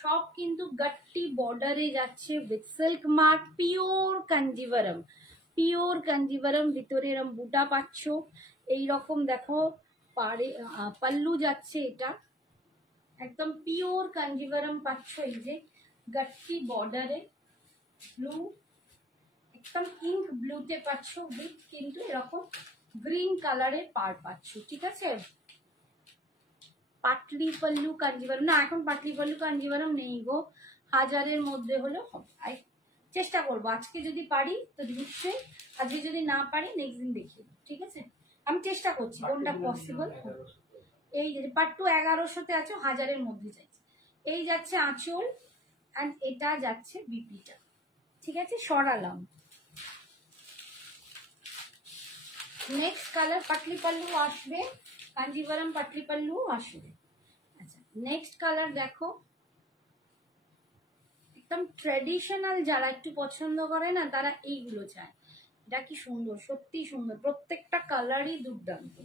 সব কিন্তু গাট্টি বর্ডারে যাচ্ছে with silk mark, pure Kanjivaram, pure Kanjivaram, ভিতরে এরকম বুটা পাচ্ছ, এইরকম দেখো পাড়ে পাল্লু যাচ্ছে, এটা একদম পিওর কাঞ্জিভারম পাচ্ছ, এই যে গাট্টি বর্ডারে ব্লু, একদম ইঙ্ক ব্লুতে পাচ্ছ উইথ কিন্তু এরকম গ্রিন কালারের পার পাচ্ছ, ঠিক আছে। পাটলি পাল্লু কাঞ্জিভারম, না এখন পাটলি পাল্লু কাঞ্জিভারম নেই গো, 1000-এর মধ্যে হলে হবে, চেষ্টা করবো আজকে যদি পারি তো নিশ্চয়ই, আজকে যদি না পারি নেক্সট দিন দেখিয়ে, ঠিক আছে, আমি চেষ্টা করছি কোনটা পসিবল। এই যে পাট্টু 1100-তে আছে, 1000-এর মধ্যে চাইছে। এই যাচ্ছে আঁচল অ্যান্ড এটা যাচ্ছে বিপিটা, ঠিক আছে, সরালাম। নেক্সট কালার পাটলি পাল্লু আসবে, কাঞ্জিভারম পাটলি পাল্লু আসবে। আচ্ছা নেক্সট কালার দেখো, একদম ট্র্যাডিশনাল যারা একটু পছন্দ করে না তারা এইগুলো চায়। এটা কি সুন্দর, সত্যি সুন্দর, প্রত্যেকটা কালারই দুর্দান্ত,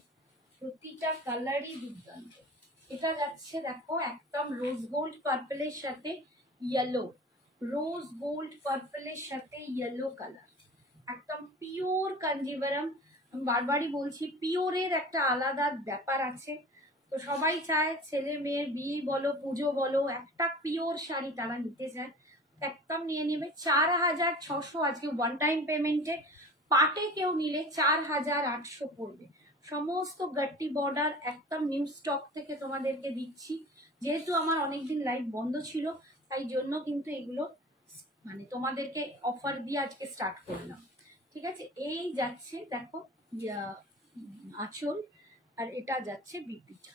প্রতিটা কালারই দুর্দান্ত। এটা যাচ্ছে দেখো একদম রোজ গোল্ড পার্পলের সাথে ইয়েলো, রোজ গোল্ড পার্পলের সাথে ইয়েলো কালার, একদম পিওর কাঞ্জিভারম। আমি বারবারই বলছি পিওরের একটা আলাদা ব্যাপার আছে, তো সবাই চায় ছেলে মেয়ের বিয়ে বলো পুজো বলো একটা পিওর শাড়ি তারা নিতে চায়, একদম নিয়ে নেবে। 4600 আজকে ওয়ান টাইম পেমেন্টে, পাটে কেউ নিলে 4800 পড়বে। সমস্ত গাট্টি বর্ডার একদম নিউ স্টক থেকে তোমাদেরকে দিচ্ছি, যেহেতু আমার অনেকদিন লাইভ বন্ধ ছিল তাই জন্য কিন্তু এগুলো মানে তোমাদেরকে অফার দিয়ে আজকে স্টার্ট করলাম, ঠিক আছে। এই যাচ্ছে দেখো আঁচল, আর এটা যাচ্ছে বিপিটা,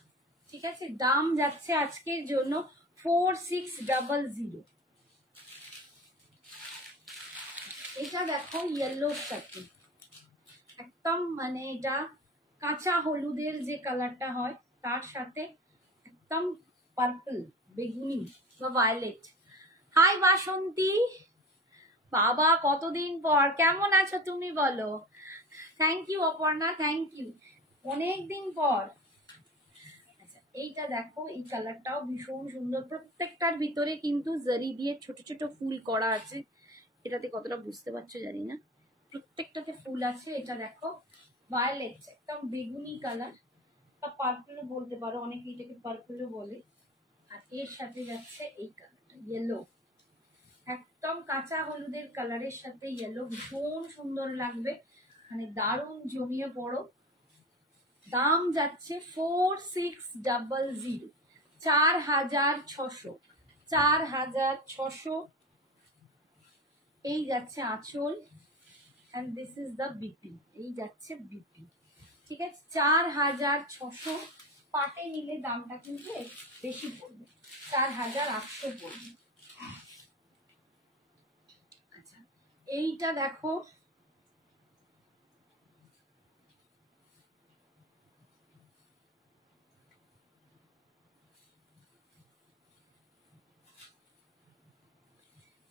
ঠিক আছে। দাম যাচ্ছে আজকের জন্য 4600। এটা দেখো ইয়েলোর সাথে একদম মানে এটা কাঁচা হলুদের যে কালারটা হয় তার সাথে একদম পার্পল বেগুনি বা ভায়োলেট। হাই বাসন্তী, বাবা কতদিন পর, কেমন আছো তুমি বলো? Thank you Aparna, thank you, অনেকদিন পর। আচ্ছা এইটা দেখো, এই কালারটাও ভীষণ সুন্দর, প্রত্যেকটার ভিতরে কিন্তু জারি দিয়ে ছোট ছোট ফুল করা আছে, এটাতে কতটা বুঝতে পারছো জানি না, প্রত্যেকটাতে ফুল আছে। এটা দেখো ভায়োলেট একদম বেগুনি কালার বা পার্পলও বলতে পারো, অনেকে এটাকে পার্পলও বলে। আর এর সাথে যাচ্ছে এই কালারটা ইয়েলো, একদম কাঁচা হলুদের কালারের সাথে ইয়েলো, ভীষণ সুন্দর লাগবে, মানে দারুণ জমিয়ে পড়ো। দাম যাচ্ছে 4600, 4600, 4600। এই যাচ্ছে আঁচল and this is the BP, এই যাচ্ছে বিপি, ঠিক আছে। 4600, পাটে নিলে দামটা কিন্তু বেশি পড়বে, 4800 পড়বে। আচ্ছা এইটা দেখো,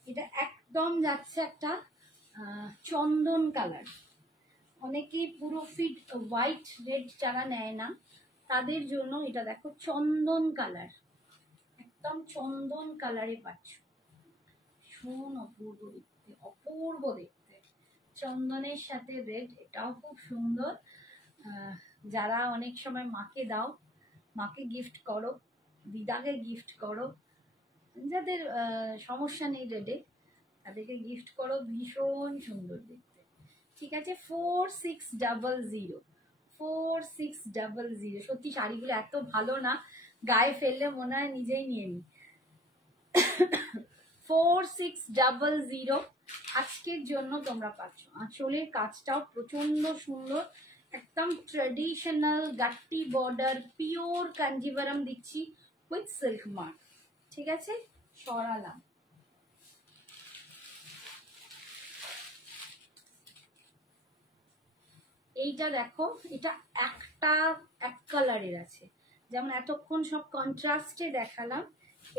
এটা একদম যাচ্ছে একটা চন্দন কালার, অনেকেই পুরো ফিট হোয়াইট রেড যারা নেয় না তাদের জন্য এটা দেখো চন্দন কালার, একদম চন্দন কালারে পাচ্ছ, ভীষণ অপূর্ব দেখতে, অপূর্ব দেখতে, চন্দনের সাথে রেড, এটাও খুব সুন্দর। যারা অনেক সময় মাকে দাও, মাকে গিফট করো, দিদাকে গিফট করো, যাদের সমস্যা নেই রেডে তাদেরকে গিফট করো, ভীষণ সুন্দর দেখতে, ঠিক আছে। 4600, 4600। সত্যি শাড়িগুলো এত ভালো না, গায়ে ফেললে মনে হয় নিজেই নিয়ে নি। 4600 আজকের জন্য তোমরা পাচ্ছ। আঁচলের কাজটাও প্রচন্ড সুন্দর, একদম ট্রেডিশনাল গাট্টি বর্ডার, পিওর কাঞ্জিভারম দিচ্ছি উইথ সিল্ক মার্ক, ঠিক আছে। সরালাম। এইটা দেখো, এটা একটা এক কালারের আছে, যেমন এতক্ষণ সব কন্ট্রাস্টে দেখালাম,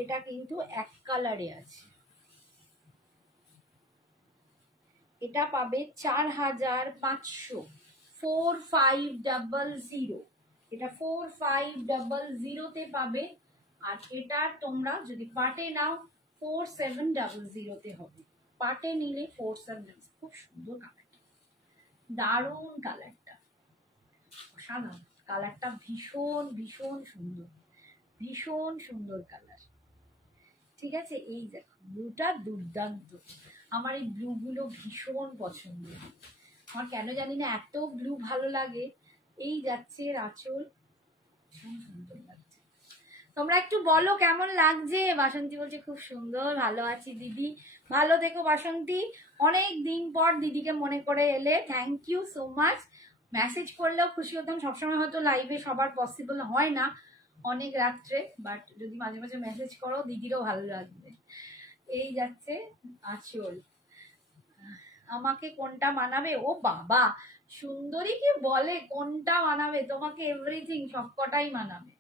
এটা কিন্তু এক কালারে আছে। এটা পাবে 4500, 4500, এটা 4500 পাবে। আর এটা তোমরা যদি পাটে নাও 4700 হবে। পাটে নিলে 4700। খুব সুন্দর কালারটা, দারুণ কালারটা, অসাধারণ কালারটা, ভীষণ ভীষণ সুন্দর, ভীষণ সুন্দর কালার। ঠিক আছে, এই দেখো ব্লুটা দুর্দান্ত, আমার এই ব্লু গুলো ভীষণ পছন্দ। আমার কেন জানি না এত ব্লু ভালো লাগে। এই যাচ্ছে আঁচল, ভীষণ সুন্দর লাগছে। তোমরা একটু বলো কেমন লাগছে। বাসন্তী বলছে খুব সুন্দর, ভালো আছি দিদি, ভালো থেকো বাসন্তী। অনেক দিন পর দিদিকে মনে করে এলে, thank you so much. Message করলেও খুশি হতাম, সবসময় হয়তো লাইভে সবার পসিবল হয় না অনেক রাত্রে, বাট যদি মাঝে মাঝে মেসেজ করো দিদিরও ভালো লাগবে। এই যাচ্ছে আঁচল। আমাকে কোনটা মানাবে? ও বাবা, সুন্দরী কি বলে কোনটা মানাবে তোমাকে? এভরিথিং, সবকটাই মানাবে,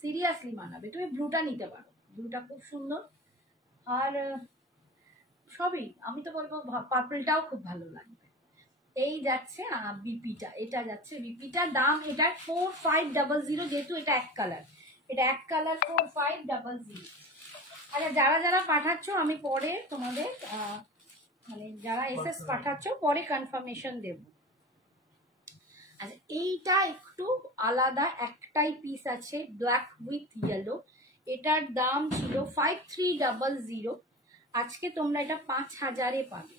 সিরিয়াসলি মানাবে। তুমি ব্লুটা নিতে পারো, ব্লুটা খুব সুন্দর। আর সবই, আমি তো বলবো পার্পলটাও খুব ভালো লাগবে। এই যাচ্ছে বিপিটা, এটা যাচ্ছে বিপিটা। দাম এটা 4500, যেহেতু এটা এক কালার, এটা এক কালার 4500। আচ্ছা, যারা যারা পাঠাচ্ছ আমি পরে তোমাদের মানে যারা এসএস পাঠাচ্ছ পরে কনফার্মেশন দেব। আচ্ছা, এইটা একটু আলাদা, একটাই পিস আছে, ব্ল্যাক উইথ ইয়েলো। এটার দাম ছিল 5300, আজকে তোমরা এটা 5000-এ পাবে।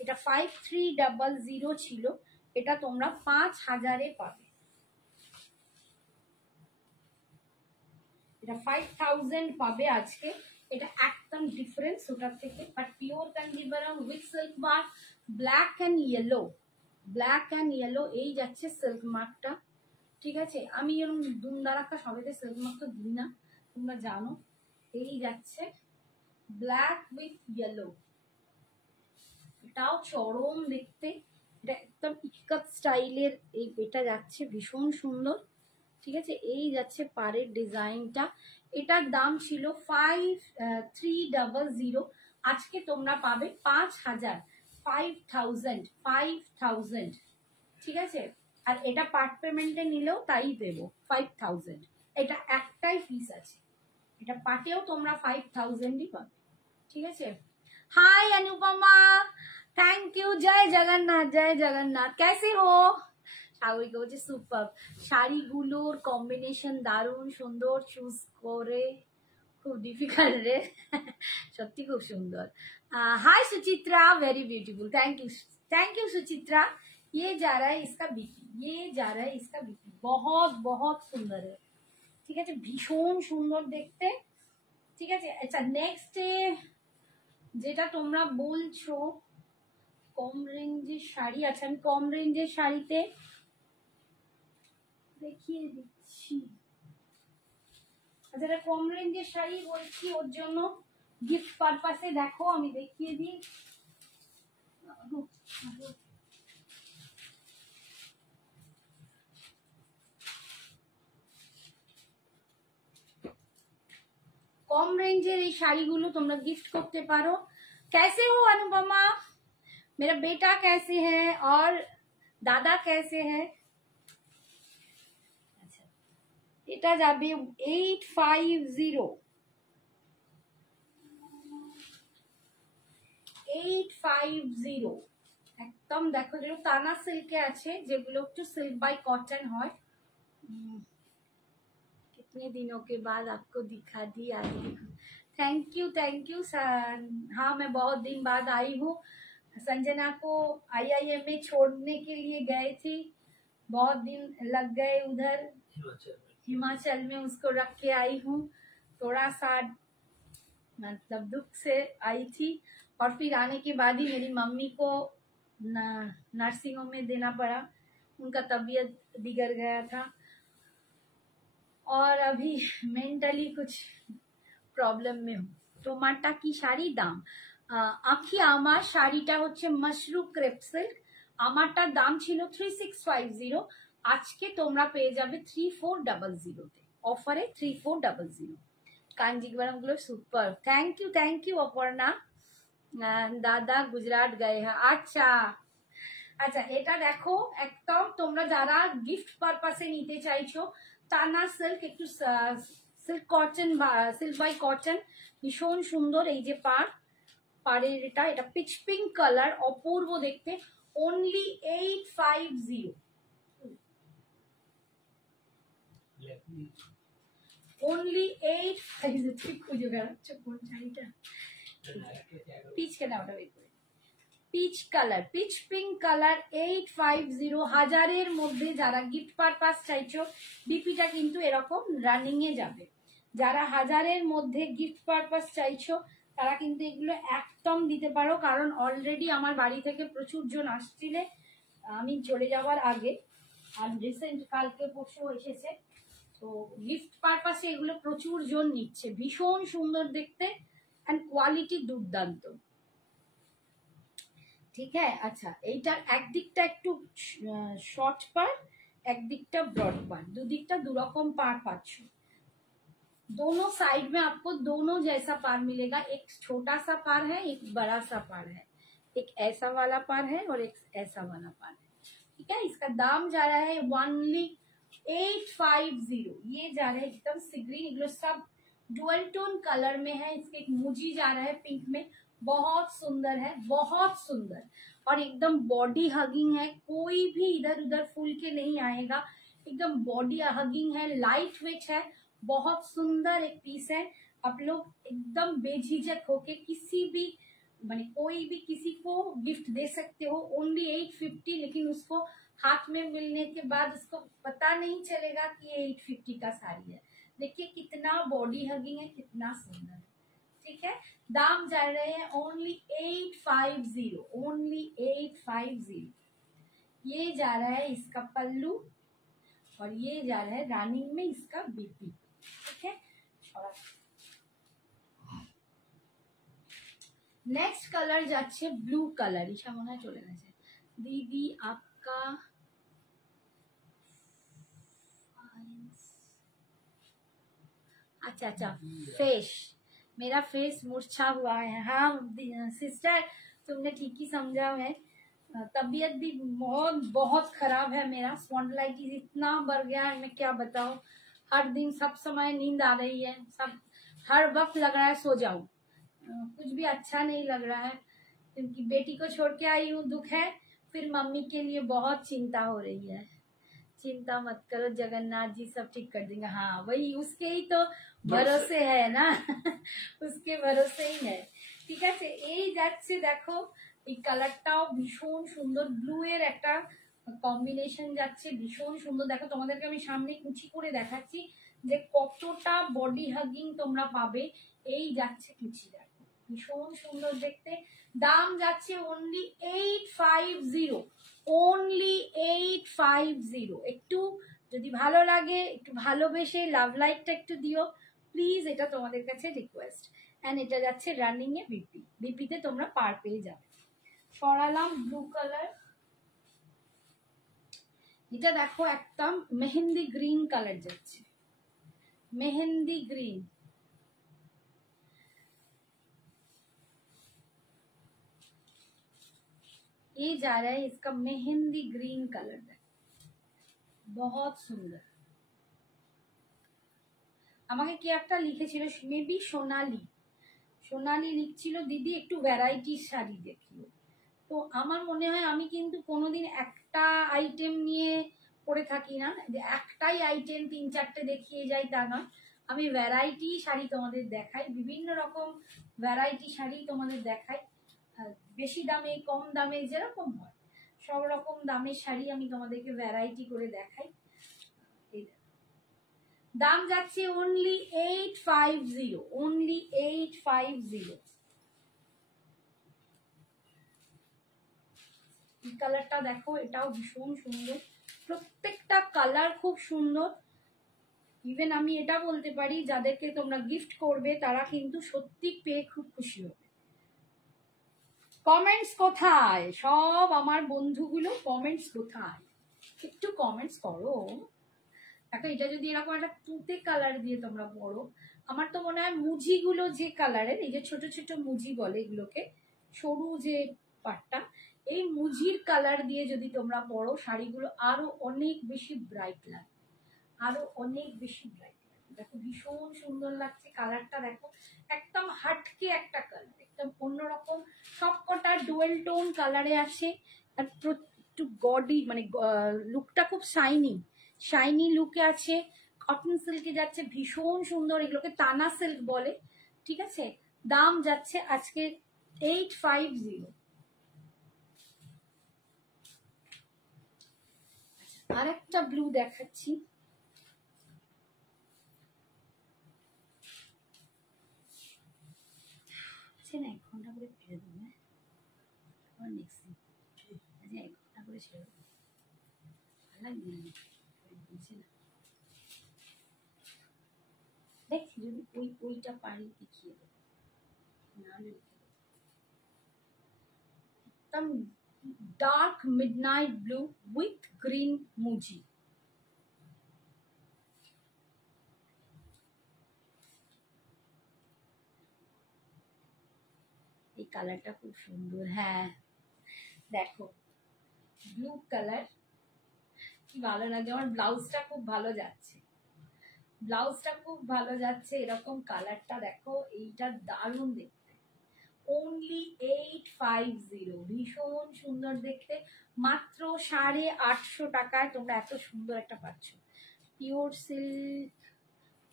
এটা 5300 ছিল, এটা তোমরা 5000-এ পাবে। এটা 5000 পাবে আজকে। এটা একদম ডিফারেন্স ওটার থেকে, but pure Kanjivaram with silk mark, black and yellow, black and yellow. এই যাচ্ছে সিল্ক মার্কটা। ঠিক আছে, আমি এরকম দুমদারাক্কা সবেতে সিল্ক মার্ক তো দিই না, তোমরা জানো। এই যাচ্ছে ব্ল্যাক উইথ ইয়েলো, এটাও চরম দেখতে, এটা একদম ইক্কাত স্টাইলের। এই এটা যাচ্ছে ভীষণ সুন্দর। ঠিক আছে, এই যাচ্ছে পাড়ের ডিজাইনটা। এটার দাম ছিল 5300, আজকে তোমরা পাবে 5000, 5000। ঠিক আছে, আর এটা পার্ট পেমেন্টে নিলেও তাই দেবো 5000। এটা একটাই পিস আছে, এটা পাটেও তোমরা 5000-ই পাবে। ঠিক আছে। Hi Anupama, thank you. জয় জগন্নাথ, জয় জগন্নাথ। কেসে হো? সাগরিকা বলছে সুপার, শাড়িগুলোর কম্বিনেশন দারুণ সুন্দর, চুজ করে খুব ডিফিকাল্ট রে। সত্যি খুব সুন্দর। Hi Suchitra, very beautiful, thank you Suchitra. ये जा रहा है इसका बीपी, ये जा रहा है इसका बीपी, बहुत बहुत सुंदर है। ঠিক আছে, ভীষণ সুন্দর দেখতে। ঠিক আছে, আচ্ছা নেক্সট যেটা তোমরা বলছো কম রেঞ্জের শাড়ি, আছে আমি কম রেঞ্জের শাড়িতে দেখিয়ে দিচ্ছি। আচ্ছা, কম রেঞ্জের শাড়ি বলছি, ওর জন্য গিফট পারপাসে দেখো আমি দেখিয়ে দিই। কম রেঞ্জের এই শাড়িগুলো তোমরা গিফট করতে পারো। कैसे हो अनुपमा? मेरा बेटा कैसे है और दादा कैसे है? আচ্ছা, এটা যাবে 850, 850। একদম দেখো, যেগুলো তানা সিল্কে আছে, যেগুলো একটু सिल्क बाय कॉटन হয়। कितने दिनों के बाद आपको दिखा दी, आज देखो। Thank you sir. हाँ, मैं बहुत दिन बाद आई हूँ। संजना को IIM में छोड़ने के लिए गए थी, बहुत दिन लग गए उधर हिमाचल में, उसको रख के आई हूँ। थोड़ा सा मतलब दुख से आई थी, और फिर आने के बाद ही मेरी मम्मी को नर्सिंग होम में देना पड़ा, उनका तबीयत बिगड़ गया था, और अभी मेंटली कुछ প্রবলেম में हूँ। তোমারটা কি শাড়ি? দাম আখি, আমার শাড়িটা হচ্ছে মাশরু ক্রেপ সিল্ক, আমারটার দাম ছিল 3650, আজকে তোমরা পেয়ে যাবে 3400-তে, অফারে 3400। কাঞ্জিগরমগুলো সুপার, থ্যাংক ইউ অপর্ণা। দাদা গুজরাট গায়ে হ্যাঁ, আচ্ছা আচ্ছা। এটা দেখো একদম তোমরা যারা গিফট পারপাসে নিতে চাইছো, টানা সিল্ক, একটু silk cotton, silk by cotton, ভীষণ সুন্দর। এই যে পাড়ের এটা পিচ পিঙ্ক কালার, অপূর্ব দেখতে। Only 850, only 850। ঠিক খুঁজে বেড়াচ্ছ কোন শাড়িটা, পিচ কেনা, ওটা বের করে, peach colour, pitch pink colour, 850। হাজারের মধ্যে যারা গিফট পারপাস চাইছো, বিপিটা কিন্তু এরকম রানিং এ যাবে। যারা হাজারের মধ্যে গিফট পারপাস চাইছো তারা কিন্তু এগুলো একদম দিতে পারো, কারণ অলরেডি আমার বাড়ি থেকে প্রচুর জন আসছিলে আমি চলে যাওয়ার আগে, আর রিসেন্ট কালকে পরশু এসেছে। তো গিফট পারপাসে এগুলো প্রচুর জন নিচ্ছে, ভীষণ সুন্দর দেখতে অ্যান্ড কোয়ালিটি দুর্দান্ত। ঠিক আছে। আচ্ছা, এইটার একদিকটা একটু শর্ট পার, একদিকটা ব্রড पार, দুদিকটা দুরকম पार पाচ্ছ। दोनों साइड में आपको दोनों जैसा पार मिलेगा, एक छोटा सा पार है, एक बड़ा सा पार है, एक ऐसा वाला पार है और एक ऐसा वाला पार है। ठीक है, इसका दाम जा रहा है ओनली 850। ये जा रहा है एकदम सी ग्रीन, इग्लो सब डुअल टोन कलर में है। इसके एक मुजी जा रहा है पिंक में, बहुत सुंदर है, बहुत सुंदर, और एकदम बॉडी हगिंग है, कोई भी इधर उधर फूल के नहीं आएगा, एकदम बॉडी हगिंग है, लाइट वेट है, बहुत सुंदर एक पीस है। आप लोग एकदम बेझिझक होके किसी भी माने कोई भी किसी को गिफ्ट दे सकते हो। ओनली 850, लेकिन उसको हाथ में मिलने के बाद उसको पता नहीं चलेगा कि ये 850 का साड़ी है। देखिए कितना बॉडी हगिंग है, कितना सुंदर है। ठीक है, दाम जा रहे हैं ओनली 850, ओनली 850। ये जा रहा है इसका पल्लू, और ये जा रहा है रानी में इसका बीपी। ठीक है, नेक्स्ट कलर যাচ্ছে ব্লু কালার। ঈশা মনে হয় চলে গেছে। दीदी आपका अच्छा अच्छा फेस, मेरा फेस मुरझा हुआ है। हाँ सिस्टर, तुमने ठीक ही समझा है। तबीयत भी बहुत बहुत खराब है, मेरा स्पॉन्डिलाइटिस इतना बढ़ गया है, मैं क्या बताऊं। हर दिन सब समय नींद आ रही है, सब हर वक्त लग रहा है सो जाऊं, कुछ भी अच्छा नहीं लग रहा है, क्योंकि बेटी को छोड़ के आई हूँ, दुख है। फिर मम्मी के लिए बहुत चिंता हो रही है। चिंता मत करो, जगन्नाथ जी सब ठीक कर देंगे। हाँ वही, उसके ही तो भरोसे है ना उसके भरोसे ही है। ঠিক আছে, এই যাচ্ছে দেখো, এই কালারটাও ভীষণ সুন্দর, ব্লু এর একটা কম্বিনেশন যাচ্ছে, ভীষণ সুন্দর। দেখো তোমাদেরকে আমি সামনে কুচি করে দেখাচ্ছি যে কতটা বডি হাগিং তোমরা পাবে। এই যাচ্ছে কুচি, দেখো ভীষণ সুন্দর দেখতে। দাম যাচ্ছে অনলি 850, অনলি 850। একটু যদি ভালো লাগে, একটু ভালোবেসে লাভ লাইকটা একটু দিও প্লিজ, এটা তোমাদের কাছে রিকোয়েস্ট। এন্ড এটা যাচ্ছে রানিং এ বিপি, বিপিতে তোমরা পার পেয়ে যাবে। সরালাম ব্লু কালার। এটা দেখো একদম মেহেন্দি গ্রিন কালার যাচ্ছে, मेहंदी ग्रीन। ये जा रहा है इसका मेहंदी ग्रीन कलर है, बहुत सुंदर। আমাকে কি একটা লিখেছিল, মেবি সোনালি, সোনালি লিখছিল দিদি একটু ভ্যারাইটি শাড়ি দেখিও। তো আমার মনে হয় আমি কিন্তু কোনোদিন একটা আইটেম নিয়ে পরে থাকি না, যে একটাই আইটেম 3-4টে দেখিয়ে যাই তা নয়। আমি ভ্যারাইটি শাড়ি তোমাদের দেখাই, বিভিন্ন রকম ভ্যারাইটি শাড়ি তোমাদের দেখাই, বেশি দামে কম দামে যেরকম হয় সব রকম দামের শাড়ি আমি তোমাদেরকে ভ্যারাইটি করে দেখাই। দাম যাচ্ছে অনলি 850, অনলি 850। এই কালারটা দেখো, এটাও ভীষণ সুন্দর, প্রত্যেকটা কালার খুব সুন্দর। ইভেন আমি এটা বলতে পারি যাদেরকে তোমরা গিফট করবে তারা কিন্তু সত্যি পেয়ে খুব খুশি হবে। কমেন্টস কোথায়? সব আমার বন্ধুগুলো কমেন্টস কোথায়? একটু কমেন্টস করো। দেখো এটা যদি এরকম একটা তুতে কালার দিয়ে তোমরা পরো, আমার তো মনে হয় মুজিগুলো যে কালারের, এই যে ছোট ছোট মুজি বলে এগুলোকে, সরু যে পাটটা, এই মুজির কালার দিয়ে যদি তোমরা পরো শাড়িগুলো আরো অনেক বেশি ব্রাইট লাগে, আরো অনেক বেশি ব্রাইট লাগে। দেখো ভীষণ সুন্দর লাগছে কালারটা, দেখো একদম হাটকে একটা কালার, একদম অন্যরকম। সবকটা ডুয়েল টোন কালারে আসে, আর একটু গডি মানে লুকটা খুব শাইনি শাইনি লুকে আছে। কটন সিল্কে যাচ্ছে, ভীষণ সুন্দর। এগুলোকে তানা সিল্ক বলে, ঠিক আছে। দাম যাচ্ছে আজকে 850। আরেকটা ব্লু দেখাচ্ছি, না 1 ঘন্টা করে ফিরে দেবো, হ্যাঁ নেক্সট দিন আচ্ছা 1 ঘন্টা করে ছেড়ে দেবো, ভালো লাগবে না বলছি না। দেখছি যদি ওইটা পারি দেখিয়ে দেবো, নাহলে একদম dark midnight blue with green মুজি। এই কালারটা খুব সুন্দর, হ্যাঁ দেখো ব্লু কালার কি ভালো লাগে আমার। ব্লাউজটা খুব ভালো যাচ্ছে, ব্লাউজটা খুব ভালো যাচ্ছে। এরকম কালারটা দেখো, এইটা দারুণ দেখতে। অনলি 850, ভীষণ সুন্দর দেখতে। মাত্র 850 টাকায় তোমরা এত সুন্দর একটা পাচ্ছ। পিওর সিল্ক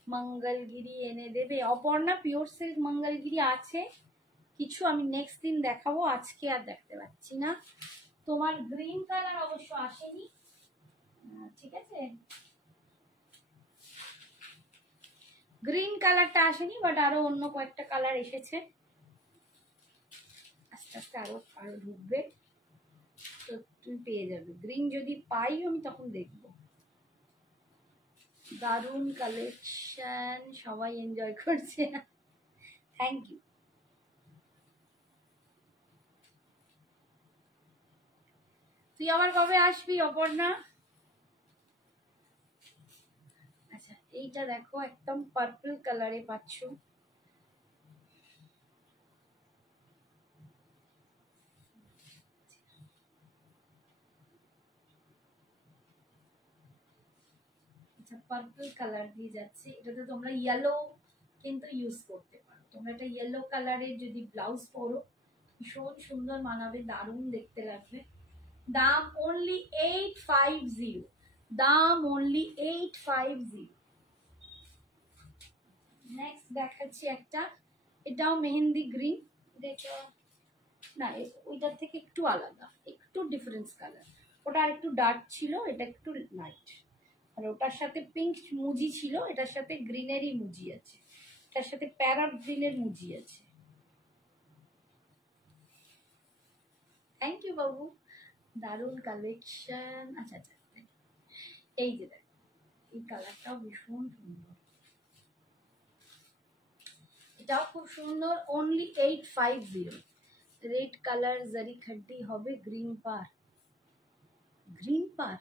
মঙ্গলগিরি এনে দেবে অপর্ণা? পিওর সিল্ক মঙ্গলগিরি আছে কিছু, আমি নেক্সট দিন দেখাবো, আজকে আর দেখতে পাচ্ছি না। তোমার গ্রিন কালার অবশ্য আসেনি, ঠিক আছে, গ্রিন কালারটা আসেনি, বাট আরো অন্য কয়েকটা কালার এসেছে, আস্তে আস্তে আরো আরো ঢুকবে, তো তুমি পেয়ে যাবে। গ্রিন যদি পাই আমি তখন দেখবো। দারুণ কালেকশন, সবাই এনজয় করছে, থ্যাংক ইউ। তুই আবার কবে আসবি অপর্ণা? আচ্ছা এইটা দেখো একদম পার্পল কালারে পাচ্ছ, পার্পল কালার দিয়ে যাচ্ছে। এটাতে তোমরা ইয়েলো কিন্তু ইউজ করতে পারো, তোমরা একটা ইয়েলো কালারের যদি ব্লাউজ পরো ভীষণ সুন্দর মানাবে, দারুণ দেখতে লাগবে। দাম অনলি 850, দাম অনলি 850। নেক্সট দেখাচ্ছি একটা, এটাও মেহেন্দি গ্রিন, এটা না ওইটার থেকে একটু আলাদা, একটু ডিফারেন্স কালার। ওটা আর একটু ডার্ক ছিল, এটা একটু লাইট। আর ওটার সাথে পিঙ্ক মুজি ছিল, এটার সাথে গ্রিনেরই মুজি আছে, এটার সাথে প্যারট গ্রিনের মুজি আছে। থ্যাংক ইউ বাবু, দারুণ কালেকশন। আচ্ছা আচ্ছা, এই যে দেখ এই কালারটাও ভীষণ সুন্দর, এটাও খুব সুন্দর। অনলি 850। রেড কালার জারি খাড্ডি হবে, গ্রিন পার, গ্রিন পার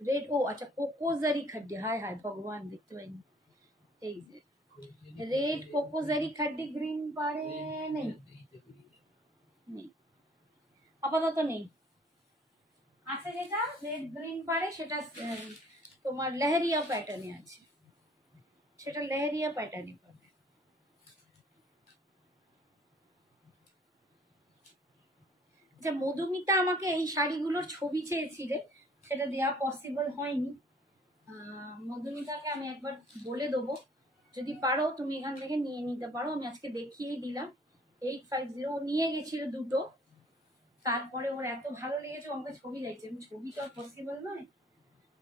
রেড, ও আচ্ছা কোকো জারি খাড্ডি, হায় হায় ভগবান দেখতে পাইনি। এই যে রেড কোকো জারি খাড্ডি গ্রিন পারে নেই, নেই আপাতত নেই। আছে যেটা রেড গ্রিন পারে সেটা তোমার লেহেরিয়া প্যাটার্নে আছে, সেটা লেহেরিয়া প্যাটার্নে পাবে। আচ্ছা মধুমিতা আমাকে এই শাড়িগুলোর ছবি চেয়েছিলে, সেটা দেওয়া পসিবল হয়নি। মধুমিতাকে আমি একবার বলে দেবো, যদি পারো তুমি এখান থেকে নিয়ে নিতে পারো, আমি আজকে দেখিয়েই দিলাম। 850 ও নিয়ে গেছিল দুটো, তারপরে ওর এত ভালো লেগেছে আমাকে ছবি দেখছে, ছবি তো পসিবল নয়,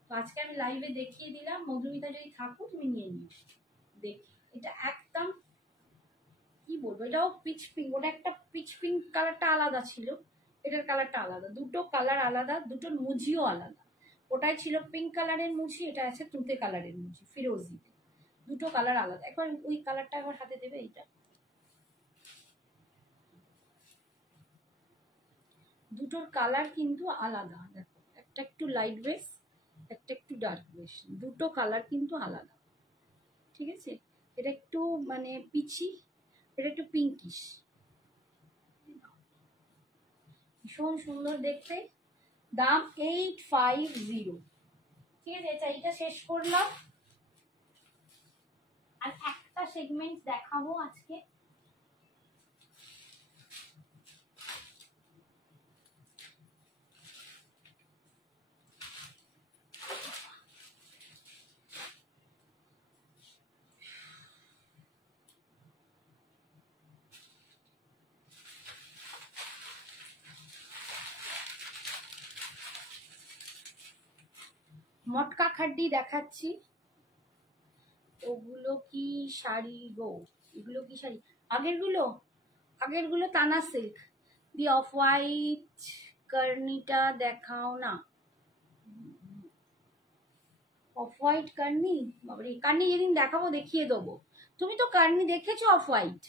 তো আজকে আমি লাইভে দেখিয়ে দিলাম। মধুমিতা যদি থাকো তুমি নিয়ে নিও। দেখি এটা একদম কি বলবো, এটাও পিচ পিঙ্ক, ওটা একটা পিচ পিঙ্ক কালারটা আলাদা ছিল, এটার কালারটা আলাদা, দুটো কালার আলাদা, দুটোর মুজিও আলাদা। ওটাই ছিল পিঙ্ক কালারের মুজি, এটা আছে তুতে কালারের মুজি ফিরোজিতে, দুটো কালার আলাদা। এখন ওই কালারটা একবার হাতে দেবে, এইটা দুটোর কালার কিন্তু আলাদা। দেখো, একটা একটু লাইট বেস, একটা একটু ডার্ক বেস, দুটো কালার কিন্তু আলাদা। ঠিক আছে, এটা একটু মানে পিচি, এটা একটু পিঙ্কিশ, ভীষণ সুন্দর দেখতে। দাম 850। ঠিক আছে, এটা শেষ করলাম। আর একটা সেগমেন্ট দেখাবো আজকে। মটকা খাড্ডি দেখাচ্ছি। ওগুলো কি শাড়ি গো? এগুলো কি শাড়ি? আগেরগুলো টানা সিল্ক দি অফ হোয়াইট কার্নিটা দেখাও না। অফ হোয়াইট কার্নি, বাবারে কার্নি যেদিন দেখাবো দেখিয়ে দেবো। তুমি তো কার্নি দেখেছো অফ হোয়াইট?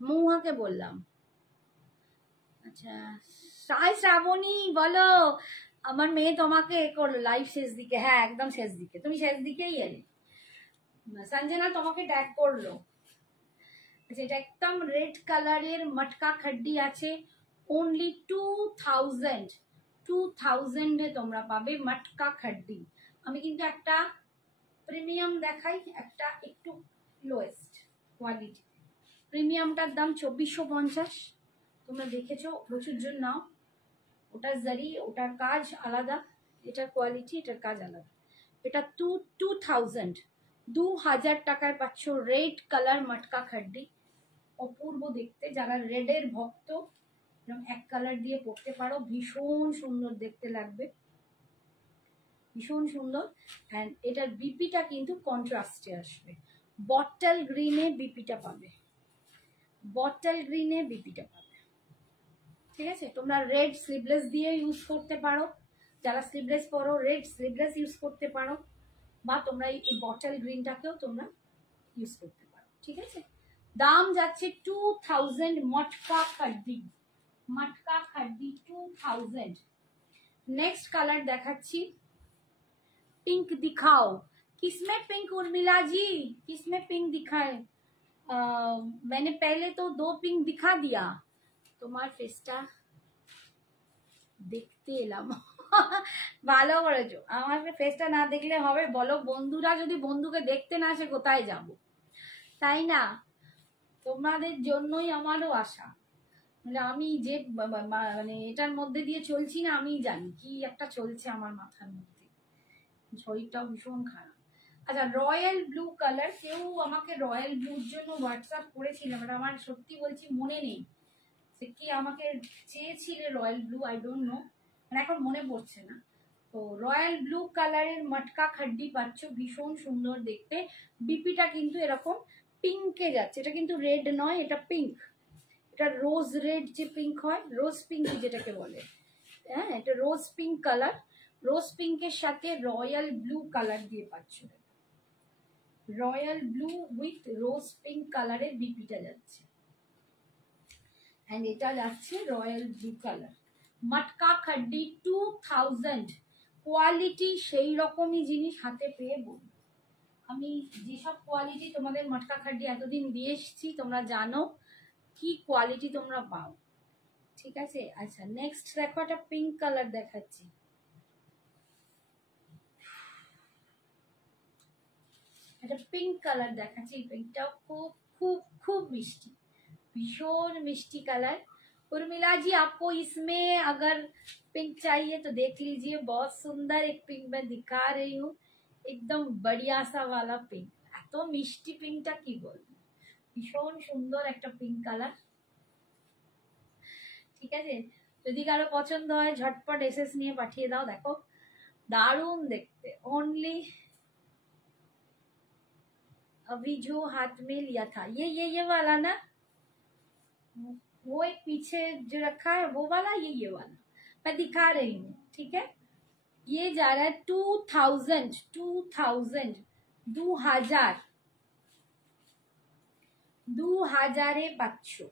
মৌহাকে বললাম। আচ্ছা, সাই শ্রাবণী বলো। আমার মেয়ে তোমাকে করলো লাইভ শেষ দিকে। হ্যাঁ, একদম শেষ দিকে, তুমি শেষ দিকেই এলে। সঞ্জনা তোমাকে ট্যাগ করলো। আচ্ছা, এটা একদম রেড কালারের মটকা খাড্ডি আছে। অনলি 2000 তোমরা পাবে মটকা খাড্ডি। আমি কিন্তু একটা প্রিমিয়াম দেখাই, একটা একটু লোয়েস্ট কোয়ালিটি। প্রিমিয়ামটার দাম 2450। তোমরা দেখেছো, প্রচুর জন নাও। ওটার জারি, ওটার কাজ আলাদা, এটার কোয়ালিটি, এটার কাজ আলাদা। এটা 2000 টাকায় পাচ্ছ রেড কালার মটকা খাড্ডি। অপূর্ব দেখতে, যারা রেডের ভক্ত এরকম এক কালার দিয়ে পরতে পারো, ভীষণ সুন্দর দেখতে লাগবে, ভীষণ সুন্দর। অ্যান্ড এটার বিপিটা কিন্তু কন্ট্রাস্টে আসবে। বটল গ্রিনে বিপিটা পাবে, বটল গ্রিনে বিপিটা পাবে। ঠিক আছে, তোমরা রেড স্লিভলেস দিয়ে ইউজ করতে পারো, যারা স্লিভলেস পরো রেড স্লিভলেস ইউজ করতে পারো, বা তোমরা এই বটল গ্রিনটাকেও তোমরা ইউজ করতে পারো। ঠিক আছে, দাম যাচ্ছে 2000। মটকা খাড্ডি, মটকা খাড্ডি 2000। नेक्स्ट कलर দেখাচ্ছি। पिंक दिखाओ, किसमें पिंक उर्मिला जी, किसमें पिंक दिखाए? मैंने पहले तो 2 पिंक दिखा दिया। তোমার ফেসটা দেখতে এলাম। ভালো করেছো, আমার ফেসটা না দেখলে হবে? বলো, বন্ধুরা যদি বন্ধুকে দেখতে না আসে কোথায় যাব? তাই না? তোমাদের জন্যই আমারও আশা। মানে আমি যে মানে এটার মধ্যে দিয়ে চলছি না, আমি জানি কি একটা চলছে আমার মাথার মধ্যে, শরীরটাও ভীষণ খারাপ। আচ্ছা, রয়্যাল ব্লু কালার, কেউ আমাকে রয়্যাল ব্লুর জন্য হোয়াটসঅ্যাপ করেছিলাম, বাট আমার সত্যি বলছি মনে নেই সে কি আমাকে চেয়েছিলে royal blue, I don't know, মানে এখন মনে পড়ছে না। তো রয়্যাল ব্লু কালারের মটকা খাড্ডি পাচ্ছ, ভীষণ সুন্দর দেখতে। বিপিটা কিন্তু এরকম পিঙ্কে যাচ্ছে, এটা কিন্তু রেড নয়, এটা পিঙ্ক। এটা রোজ রেড যে পিঙ্ক হয়, রোজ পিঙ্ক যেটাকে বলে, হ্যাঁ, এটা রোজ পিঙ্ক কালার। রোজ পিঙ্কের সাথে রয়্যাল ব্লু কালার দিয়ে পাচ্ছ। Royal blue with rose pink কালারের বিপিটা যাচ্ছে, এন্ড এটা যাচ্ছে রয়্যাল ব্লু কালার। মটকা খাড্ডি 2000। কোয়ালিটি সেই রকমই জিনিস হাতে পেয়ে বলবো। আমি যেসব কোয়ালিটি তোমাদের মটকা খাড্ডি এতদিন দিয়ে এসেছি, তোমরা জানো কি কোয়ালিটি তোমরা পাও। ঠিক আছে, আচ্ছা নেক্সট দেখো, একটা পিঙ্ক কালার দেখাচ্ছি। একটা পিঙ্ক কালার দেখাচ্ছি, পিঙ্কটাও খুব খুব খুব মিষ্টি, भीषण मिष्टी कलर। उर्मिला जी, आपको इसमें अगर पिंक चाहिए तो देख लीजिए, बहुत सुंदर एक पिंक मैं दिखा रही हूँ, एकदम बढ़िया सा वाला पिंक। तो मिष्टी पिंकটা কি বলবো, ভীষণ সুন্দর একটা পিঙ্ক কালার। ঠিক আছে, যদি কারো পছন্দ হয় ঝটপট এসএস নিয়ে পাঠিয়ে দাও। দেখো দারুণ দেখতে। ओनली अभी जो हाथ में लिया था, ये वाला ना, वो एक पीछे जो रखा है वो वाला, ये वाला मैं दिखा रही हूँ। ठीक है, ये जा रहा है 2000 2000 পাচ্ছ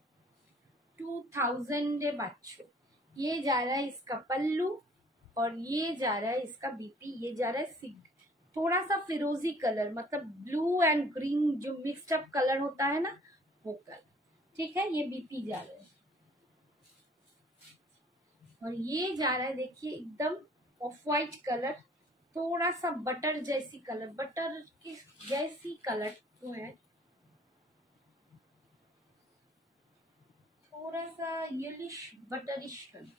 2000 बच्चों। ये जा रहा है इसका पल्लू और ये जा रहा है इसका बीपी, ये जा रहा है सिग, थोड़ा सा फिरोजी कलर, मतलब ब्लू एंड ग्रीन जो मिक्स्ड अप कलर होता है ना, वो कलर। ठीक है, ये बीपी जा रहा है। और ये जा रहा है देखिए एकदम ऑफ वाइट कलर, थोड़ा सा बटर जैसी कलर, बटर की जैसी कलर वो है, थोड़ा सा येलिश बटरिश कलर।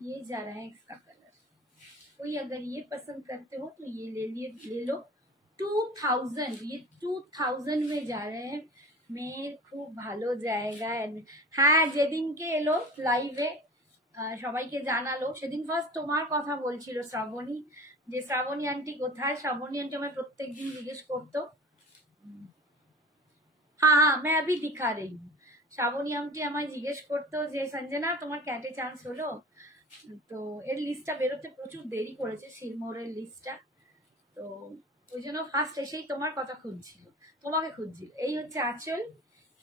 ये जा रहा है इसका कलर। कोई अगर ये पसंद करते हो तो ये ले लो। 2000, ये 2000 में जा रहे हैं। मेर खूब ভালো জায়গা। হ্যাঁ, যেদিনকে এলো লাইভে সবাইকে জানালো, সেদিন ফার্স্ট তোমার কথা বলছিল শ্রাবণী, যে শ্রাবণী আন্টি কোথায়। শ্রাবণী আন্টি আমায় প্রত্যেকদিন জিজ্ঞেস করতো। হ্যাঁ, मैं अभी दिखा रही हूँ। শ্রাবণী আন্টি আমায় জিজ্ঞেস করতো যে সঞ্জনা তোমার ক্যাটে চান্স হলো। তো এর লিস্টটা বেরোতে প্রচুর দেরি করেছে, শিরমোরের লিস্টটা। তো ওই জন্য ফার্স্ট এসেই তোমার কথা খুঁজছিল, তোমাকে খুঁজছিল। এই হচ্ছে আঁচল,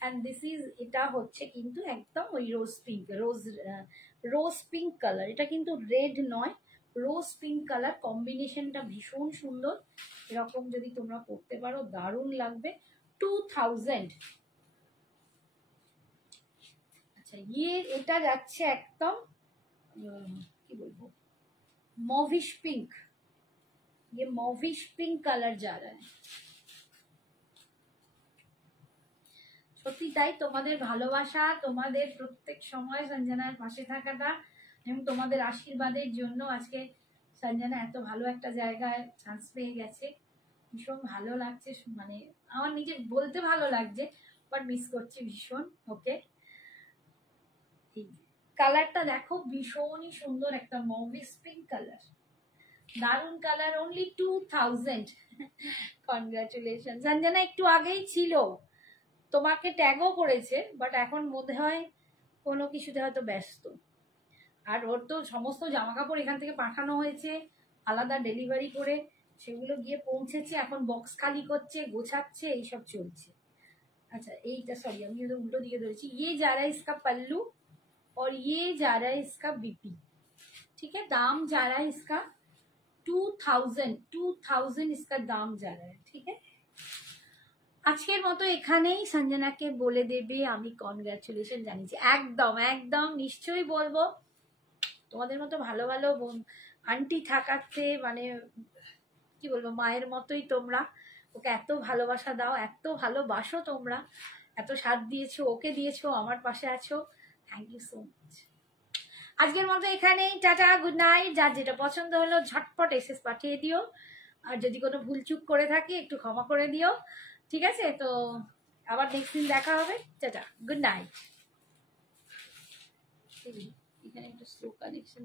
অ্যান্ড দিস ইজ, এটা হচ্ছে কিন্তু একদম ওই রোজ পিঙ্ক কালার। এটা কিন্তু রেড নয়, রোজ পিঙ্ক কালার কম্বিনেশনটা ভীষণ সুন্দর। এরকম যদি তোমরা পরতে পারো দারুণ লাগবে। 2000। আচ্ছা, এটা যাচ্ছে একদম কি বলবো, मॉविश पिंक। ये मॉविश पिंक कलर जा रहा है। সত্যি তাই, তোমাদের ভালোবাসা, তোমাদের প্রত্যেক সময় সঞ্জনার পাশে থাকাটা এবং তোমাদের আশীর্বাদের জন্য আজকে সঞ্জনা এত ভালো একটা জায়গায় চান্স পেয়ে গেছে। ভীষণ ভালো লাগছে, মানে আমার নিজে বলতে ভালো লাগছে, বাট মিস করছি ভীষণ। ওকে, কালারটা দেখো ভীষণই সুন্দর, একটা মভিস পিঙ্ক কালার, দারুন কালার। অনলি 2000। কনগ্রাচুলেশন সঞ্জনা। একটু আগেই ছিল, তোমাকে ট্যাগও করেছে, বাট এখন বোধ হয় কোনো কিছুতে হয়তো ব্যস্ত। আর ওর তো সমস্ত জামা কাপড় এখান থেকে পাঠানো হয়েছে আলাদা ডেলিভারি করে, সেগুলো গিয়ে পৌঁছেছে, এখন বক্স খালি করছে, গোছাচ্ছে, এইসব চলছে। अच्छा এইটা সরি আমি তো উল্টো দিকে ধরেছি। ये जा रहा है इसका पल्लू और ये जा रहा है इसका बीपी। ठीक है, दाम जा रहा है इसका 2000 इसका दाम जा रहा है। ठीक है, আজকের মতো এখানেই সঞ্জনাকে বলে দেবে আমি কনগ্রাচুলেশন জানিয়েছি। একদম একদম নিশ্চয়ই বলবো। তোমাদের মতো ভালো ভালো আন্টি থাকাতে মানে কি বলবো, মায়ের মতোই তোমরা ওকে এত ভালোবাসা দাও, এত ভালোবাসো তোমরা, এত সাথ দিয়েছো, ওকে দিয়েছো, আমার পাশে আছো। Thank you so much. আজকের মতো এখানেই, টাটা, গুড নাইট। যার যেটা পছন্দ হলো ঝটপট এসএস পাঠিয়ে দিও, আর যদি কোনো ভুলচুক করে থাকি একটু ক্ষমা করে দিও। ঠিক আছে, তো আবার নেক্সট দিন দেখা হবে। Tata, good night. এখানে একটু স্লো কানেকশন